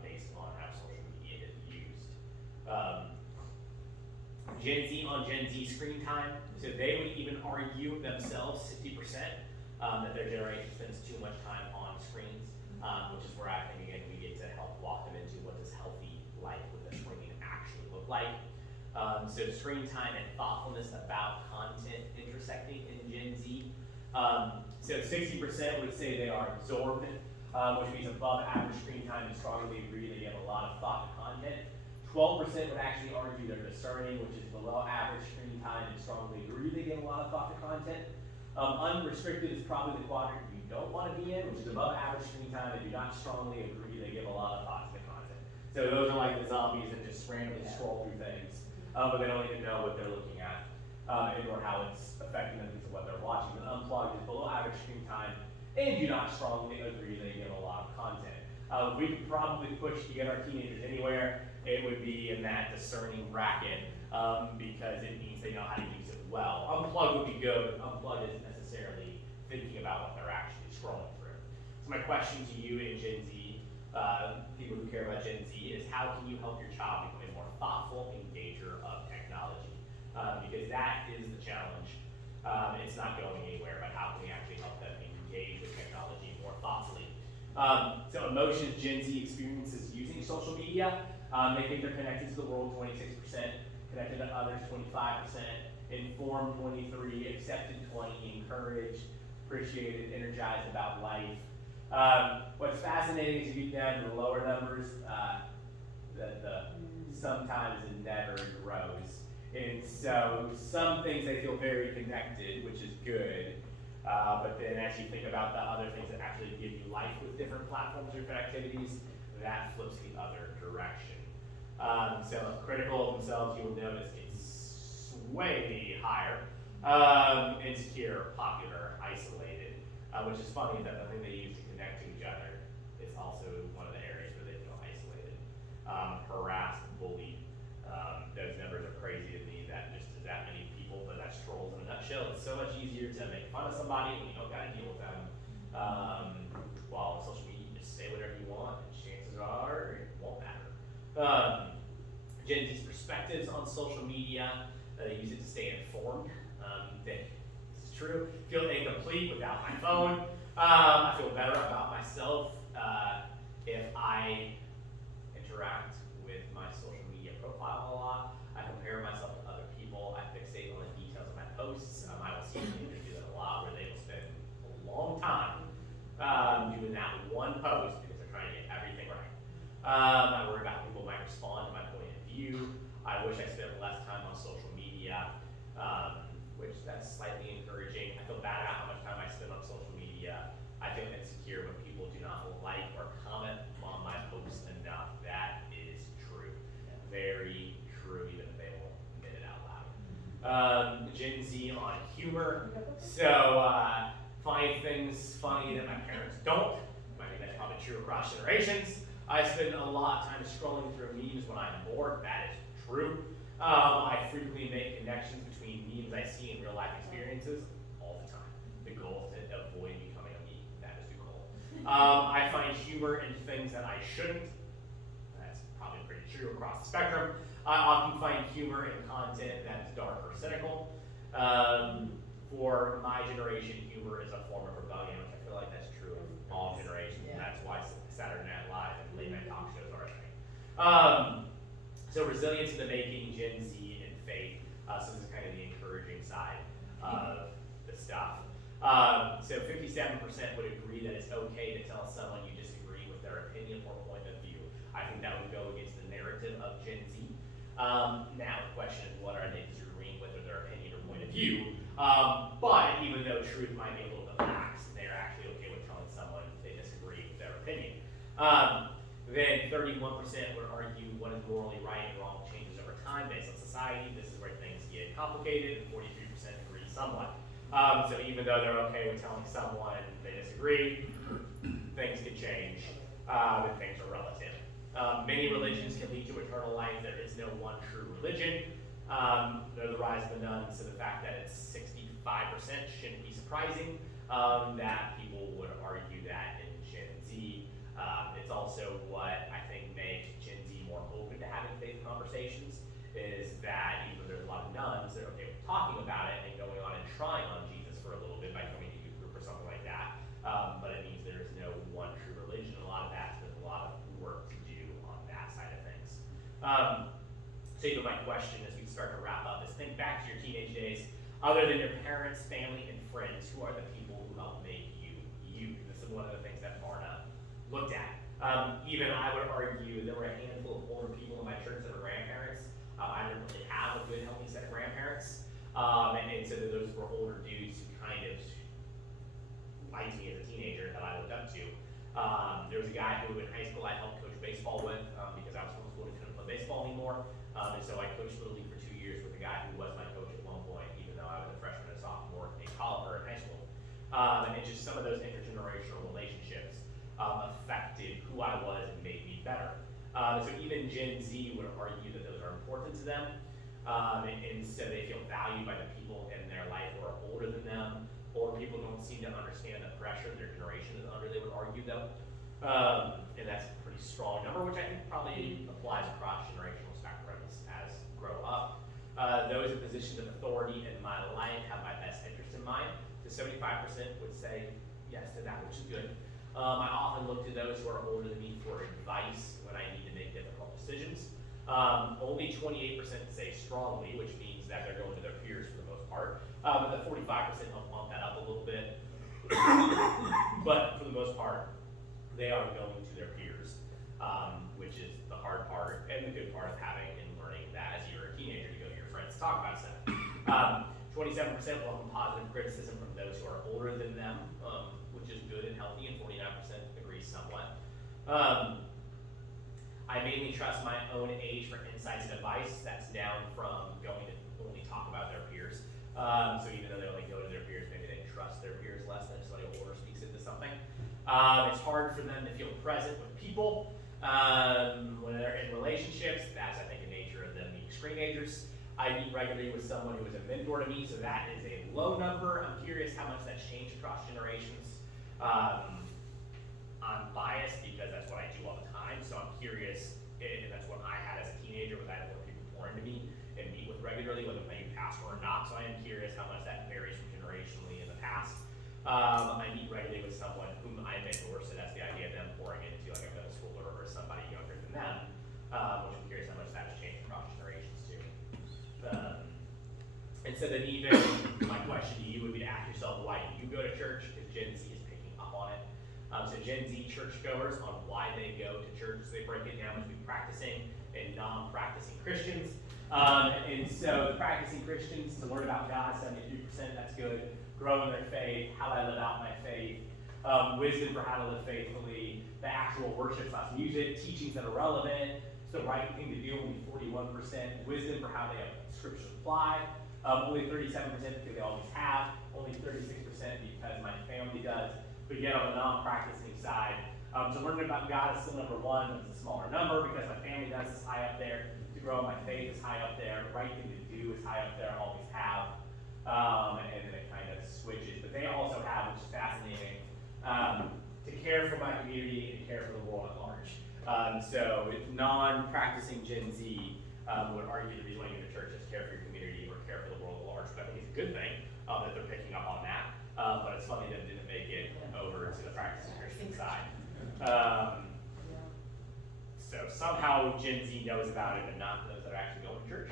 based on how social media is used. Gen Z on Gen Z screen time, so they would even argue themselves 60% that their generation spends too much time on screens, which is where I think, again, we get to help walk them into what does healthy life with a screen actually look like. So screen time and thoughtfulness about content intersecting in Gen Z. So 60% would say they are absorbed, which means above average screen time, and strongly agree they give a lot of thought to content. 12% would actually argue they're discerning, which is below average screen time, and strongly agree they give a lot of thought to content. Unrestricted is probably the quadrant you don't want to be in, which is above average screen time, and do not strongly agree they give a lot of thought to the content. So those are like the zombies that just randomly scroll through things, but they don't even know what they're looking at, and or how it's affecting them because of what they're watching. And unplugged is below average screen time, and do not strongly agree they give a lot of content. If we could probably push to get our teenagers anywhere, it would be in that discerning bracket, because it means they know how to use it well. Unplug would be good, but unplug isn't necessarily thinking about what they're actually scrolling through. So my question to you in Gen Z, people who care about Gen Z, is how can you help your child become a more thoughtful engager of technology? Because that is the challenge. It's not going anywhere, but how can we actually help them engage with technology more thoughtfully? So emotions, Gen Z experiences using social media. They think they're connected to the world, 26%, connected to others, 25%, informed, 23%, accepted, 20%, encouraged, appreciated, energized about life. What's fascinating is you get down to the lower numbers, the sometimes and never grows. And so some things they feel very connected, which is good. But then as you think about the other things that actually give you life with different platforms or different activities, that flips the other direction. So critical of themselves, you will notice it's way higher. Insecure, popular, isolated, which is funny that the thing they use to connect to each other is also one of the areas where they feel isolated. Harassed, bullied. Those numbers are crazy to me that just is that many people, but that's trolls in a nutshell. It's so much easier to make fun of somebody when you don't got to deal with them. While on social media, you just say whatever you want, and chances are it won't matter. Gen Z's perspectives on social media, they use it to stay informed. This is true. Feel incomplete without my phone. I feel better about myself if I interact with my social media profile a lot. I compare myself to other people. I fixate on the details of my posts. I will see teenagers do that a lot, where they will spend a long time doing that one post because they're trying to get everything right. I worry about how people might respond to my point of view. I wish I spent less time on social media, which that's slightly encouraging. I feel bad about how much time I spend on social media. I feel insecure when people do not like or comment on my posts enough. That is true. Very true, even if they won't admit it out loud. Gen Z on humor. So, find things funny that my parents don't. I think that's probably true across generations. I spend a lot of time scrolling through memes when I'm bored. That is true. I frequently make connections between memes I see in real life experiences all the time. The goal is to avoid becoming a meme. That is the goal. I find humor in things that I shouldn't. That's probably pretty true across the spectrum. I often find humor in content that is dark or cynical. For my generation, humor is a form of rebellion, which I feel like that's true of all generations. Yeah. That's why Saturday Night Live and late night talk shows are a thing. So resilience in the making, Gen Z, and faith. So this is kind of the encouraging side of the stuff. So 57% would agree that it's okay to tell someone you disagree with their opinion or point of view. I think that would go against the narrative of Gen Z. Now the question is, what are they disagreeing with, or their opinion or point of view? But even though truth might be a little bit lax, they're actually okay with telling someone they disagree with their opinion. Then 31% would argue what is morally right and wrong changes over time based on society. This is where things get complicated, and 43% agree somewhat. So even though they're okay with telling someone they disagree, things can change, and things are relative. Many religions can lead to eternal life. There is no one true religion. There's the rise of the nuns, so the fact that it's 65% shouldn't be surprising that people would argue that in Gen Z. It's also what I think makes Gen Z more open to having faith conversations, is that even though there's a lot of nuns, they're okay with talking about it and going on and trying on Jesus for a little bit by coming to youth group or something like that. But it means there's no one true religion. A lot of that, there's a lot of work to do on that side of things. So even my question as we start to wrap up is, think back to your teenage days. Other than your parents, family, and friends, who are the people who helped make you you? This is one of the things that Barna looked at. Even I would argue there were a handful of older people in my church that were grandparents. I didn't really have a good, healthy set of grandparents. And so those were older dudes who kind of liked me as a teenager that I looked up to. There was a guy who in high school I helped coach baseball with because I was homeschooled and couldn't play baseball anymore. And so I coached Little League for 2 years with a guy who was my coach at one point, even though I was a freshman and sophomore in college or in high school. And just some of those intergenerational relationships affected who I was and made me better. So even Gen Z would argue that those are important to them. and so they feel valued by the people in their life who are older than them. Older people don't seem to understand the pressure their generation is under, they would argue, though. And that's a pretty strong number, which I think probably applies across generational spectrums as grow up. Those in positions of authority in my life have my best interest in mind. So 75% would say yes to that, which is good. I often look to those who are older than me for advice when I need to make difficult decisions. Only 28% say strongly, which means that they're going to their peers for the most part. But the 45% will bump that up a little bit. But for the most part, they are going to their peers, which is the hard part and the good part of having and learning that as you're a teenager to go to your friends to talk about stuff. 27% welcome positive criticism from those who are older than them, which is good and healthy, and 49% agree somewhat. I mainly trust my own age for insights and advice. That's down from going to only talk about their peers. So even though they only go to their peers, maybe they trust their peers less than if somebody older speaks into something. It's hard for them to feel present with people when they're in relationships. That's, I think, the nature of them being screenagers. I meet regularly with someone who is a mentor to me, so that is a low number. I'm curious how much that's changed across generations. I'm biased because that's what I do all the time, so I'm curious, and that's what I had as a teenager, was I had more people pour into me and meet with regularly, whether they pastor or not, so I am curious how much that varies from generationally in the past. I meet regularly with someone whom I mentor, so that's the idea of them pouring into like a middle schooler or somebody younger than them, which I'm curious how much that has changed across generations too. And so then even my question to you would be to ask yourself, why do you go to church? Because Gen Z is picking up on it. So Gen Z churchgoers, on why they go to church, so they break it down between practicing and non-practicing Christians. And so the practicing Christians, to learn about God, 73%, that's good. Grow in their faith, how I live out my faith. Wisdom for how to live faithfully. The actual worship/music, teachings that are relevant. It's the right thing to do, only 41%. Wisdom for how they have scripture apply. Only 37% because they always have. Only 36% because my family does. But yet on the non-practicing side, so learning about God is still number one, but it's a smaller number because my family does is high up there. To grow my faith is high up there. The right thing to do is high up there, always have. And then it kind of switches. But they also have, which is fascinating, to care for my community and care for the world at large. So non-practicing Gen Z would argue the reason why you go to church is care for your community or care for the world at large. But I think it's a good thing that they're picking up on that. But it's funny that it didn't make it over to the practicing Christian side. So somehow Gen Z knows about it, but not those that are actually going to church.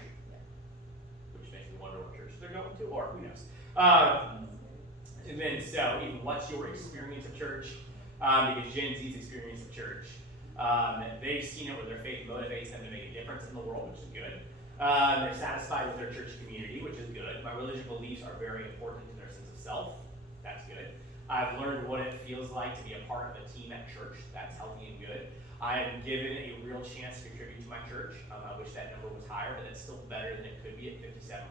Which makes me wonder what church they're going to, or who knows. And then, so even what's your experience of church? Because Gen Z's experience of church, they've seen it where their faith motivates them to make a difference in the world, which is good. They're satisfied with their church community, which is good. My religious beliefs are very important to their sense of self. That's good. I've learned what it feels like to be a part of a team at church. That's healthy and good. I am given a real chance to contribute to my church. I wish that number was higher, but it's still better than it could be at 57%.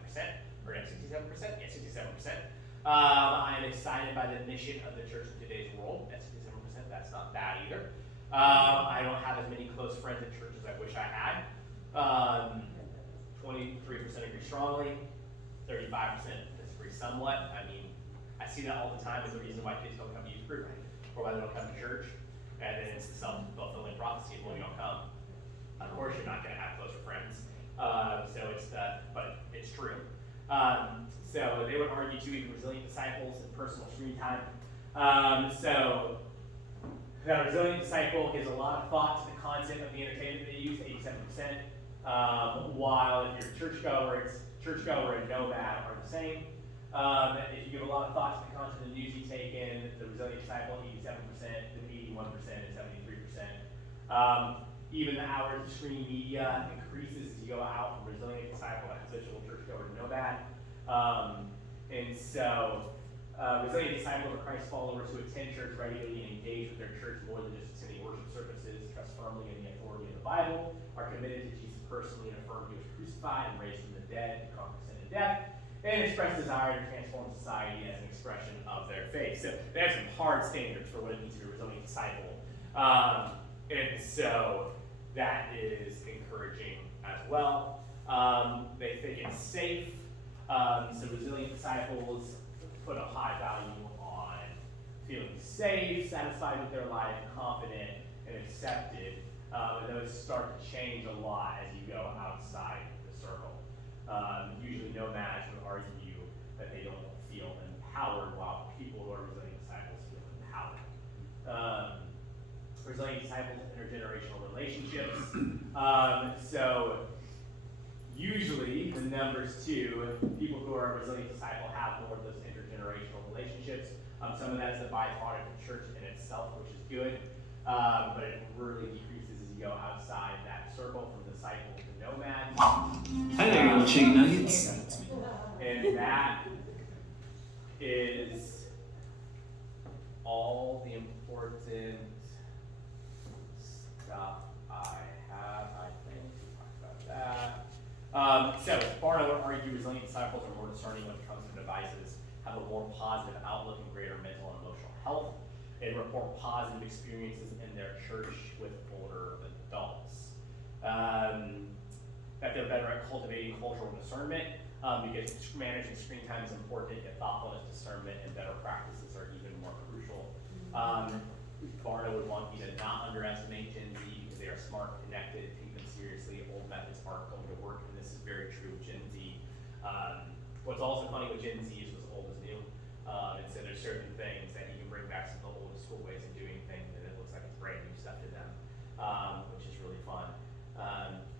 Or no, 67%? Yeah, 67%. I am excited by the mission of the church in today's world. At 67%, that's not bad either. I don't have as many close friends at church as I wish I had. 23% agree strongly. 35% disagree somewhat. I mean, I see that all the time as the reason why kids don't come to youth group or why they don't come to church. And then it's the self-fulfilling prophecy of when you don't come. Of course, you're not going to have closer friends. But it's true. So they would argue too, even resilient disciples and personal screen time. So the resilient disciple gives a lot of thought to the content of the entertainment they use, 87%. While if you're a churchgoer and nomad are the same. If you give a lot of thought to the content of the news you take in, the resilient disciple, 87%, then 81%, and 73%. Even the hours of screen media increases as you go out from resilient disciple to habitual churchgoer to nomad. And so, resilient disciples are Christ followers who attend church regularly and engage with their church more than just attending worship services, trust firmly in the authority of the Bible, are committed to Jesus personally and affirm he was crucified and raised from the dead to conquer sin and death, and express desire to transform society as an expression of their faith. So they have some hard standards for what it means to be a resilient disciple. And so that is encouraging as well. They think it's safe. So resilient disciples put a high value on feeling safe, satisfied with their life, confident, and accepted. And those start to change a lot as you go outside the circle. Usually nomads would argue that they don't feel empowered, while people who are resilient disciples feel empowered. Resilient disciples, intergenerational relationships. So usually the numbers two, people who are a resilient disciple have more of those intergenerational relationships. Some of that is a byproduct of church in itself, which is good, but it really decreases as you go outside that circle from disciple to nomad. Hi there, you little chicken nuggets. And that is all the important stuff I have, I think. We talked about that. So Barna would argue resilient disciples are more discerning when it comes to devices, have a more positive outlook and greater mental and emotional health, and report positive experiences in their church with older adults. That they're better at cultivating cultural discernment, because managing screen time is important, yet thoughtfulness, discernment, and better practices are even more crucial. Barna would want you to not underestimate Gen Z because they are smart, connected, take them seriously. Old methods aren't going to work, and this is very true of Gen Z. What's also funny with Gen Z is what's old is new. And so there's certain things that you can bring back some of the old school ways of doing things, and it looks like it's brand new stuff to them, which is really fun.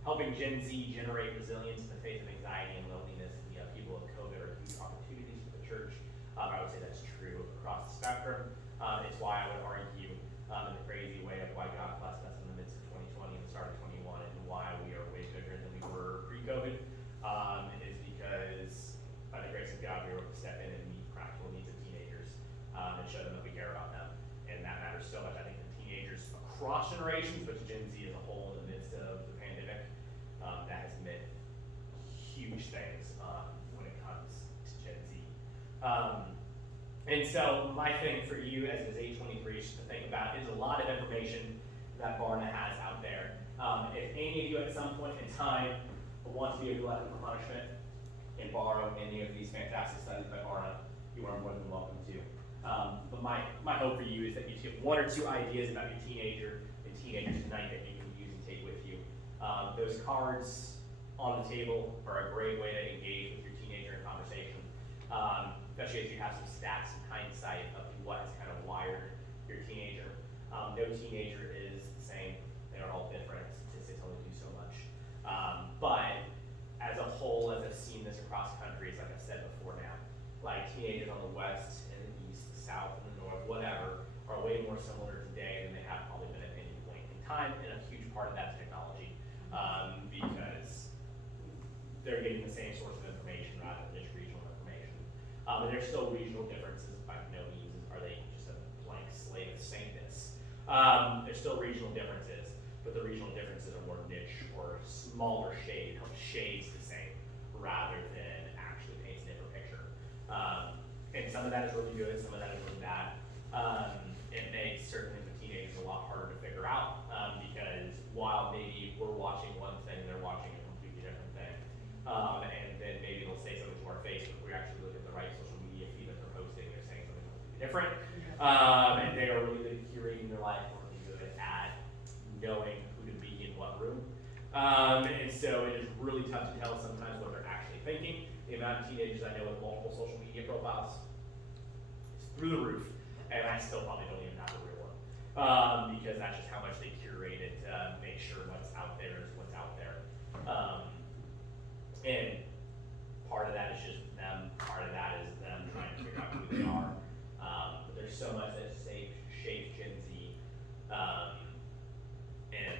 Helping Gen Z generate resilience in the face of anxiety and loneliness and the upheaval of COVID are huge opportunities for the church. I would say that's true across the spectrum. It's why I would argue in the crazy way of why God blessed us in the midst of 2020 and the start of 21 and why we are way bigger than we were pre-COVID, is because by the grace of God we were able to step in and meet practical needs of teenagers and show them that we care about them. And that matters so much, I think, to teenagers across generations, but to Gen Z as a whole in the midst of the pandemic. That has meant huge things when it comes to Gen Z. And so my thing for you as it is 8:23 is to think about is a lot of information that Barna has out there. If any of you at some point in time want to be a glutton for punishment and borrow any of these fantastic studies by Barna, you are more than welcome to. But my hope for you is that you get one or two ideas about your teenagers tonight that you can use and take with you. Those cards on the table are a great way to engage with your teenager in conversation, especially as you have some stats and hindsight of what has kind of wired your teenager. No teenager is the same. They are all different. Statistics only do so much. But as a whole, as I've seen this across countries, like I've said before now, like teenagers on the west and the east, the south and the north, whatever, are way more similar today than they have probably been at any point in time, and a huge part of that's technology, because they're getting the same source of information rather than just regional information. And there's still regional differences, by no means are they just a blank slate of sameness. There's still regional differences, but the regional differences are more niche or smaller shades the same, rather than actually paints a different picture. And some of that is really good, some of that is really bad. It makes certainly the teenagers a lot harder to figure out, because while maybe we're watching one thing, they're watching a completely different thing. And then maybe they'll say something to our face, but if we actually look at the right social media feed that they're posting, they're saying something completely different. And they are really good at curating their life, really good at knowing who to be in what room. And so it is really tough to tell sometimes what they're actually thinking. The amount of teenagers I know with multiple social media profiles is through the roof, and I still probably don't even have a real one, because that's just how much they curate it to make sure what's out there is what's out there. And part of that is just them, part of that is them trying to figure out who they are. But there's so much that shapes Gen Z, and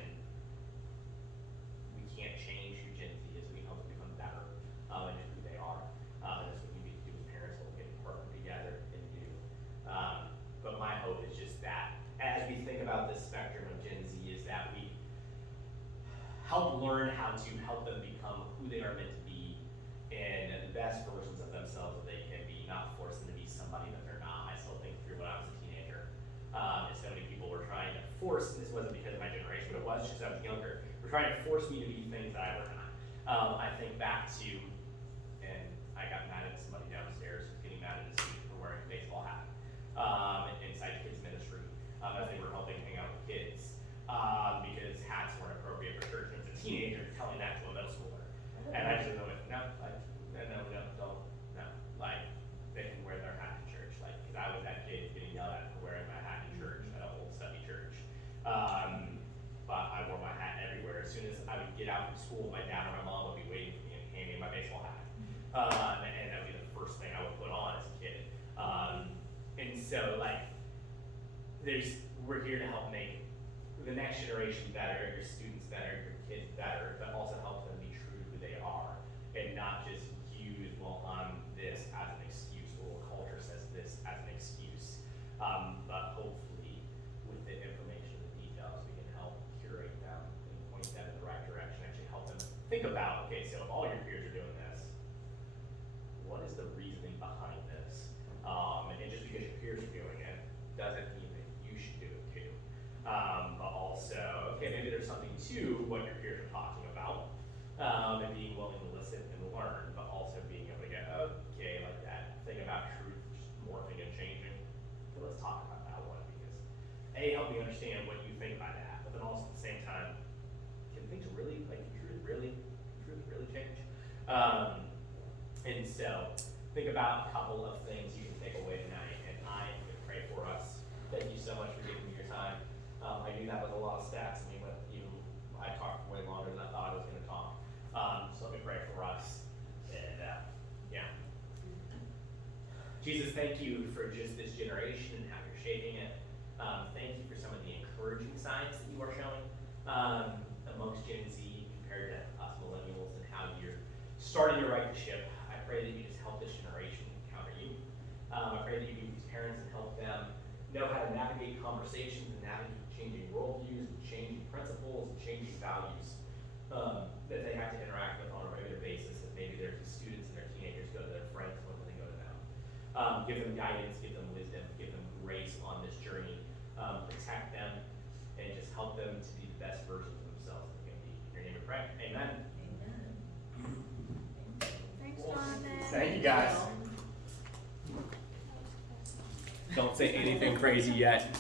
we can't change who Gen Z is. We help them become better in who they are. And that's what we need to do as parents, when we get partnered together and do. But my hope is just that as we think about this spectrum of Gen Z, is that we help learn how to help them become who they are meant to be and the best versions of themselves that they can be, not force them to be somebody that they're not. I still think through when I was a teenager, and so many people were trying to force, and this wasn't because of my generation, but it was just because I was younger, were trying to force me to be things that I were not. I think back to, and I got mad at somebody downstairs who's getting mad at a student for wearing a baseball hat inside kids ministry as they were helping hang out with kids because hats weren't appropriate for church. And as a teenager, telling that to a middle schooler, and I just went, no, like, don't, no, like they can wear their hat in church, like because I was that kid getting yelled at for wearing my hat in church at a old study church. But I wore my hat everywhere. As soon as I would get out from school, my dad or my mom would be waiting for me and handing me my baseball hat. And that would be the first thing I would put on as a kid. And so, like, we're here to help make the next generation better, your students better, your kids better, but also help them be true to who they are and not just use, well, I'm this as an excuse, or culture says this as an excuse. But hopefully, with the information and the details, we can help curate them and point them in the right direction, actually help them think about, okay, so if all your peers are doing this, what is the reasoning behind this? And just because your peers are doing it doesn't mean that you should do it too. But also, okay, maybe there's something to what your peers are talking about, and being willing to listen and learn, but also being able to go, okay, like that thing about truth just morphing and changing. So let's talk about that one because help me understand what you think by that, but then also at the same time, can things really, like, truth really change? And so, think about a couple of things you can take away tonight, and I would pray for us. Thank you so much for giving me your time. I knew that was a lot of stats. I mean, I talked way longer than I thought I was going to talk. So let me pray for us. And yeah. Jesus, thank you for just this generation and how you're shaping it. Thank you for some of the encouraging signs that you are showing amongst Gen Z compared to us millennials and how you're starting to right the ship. I pray that you just help this generation encounter you. I pray that you give these parents and help them know how to navigate conversations and navigate changing worldviews and changing principles and changing values that they have to interact with on a regular basis as maybe their students and their teenagers go to their friends when they go to them. Give them guidance, give them wisdom, give them grace on this journey, protect them, and just help them to be the best versions of themselves that they can be. In your name we pray. Amen. Thanks, Jonathan. Thank you, guys. Don't say anything crazy yet.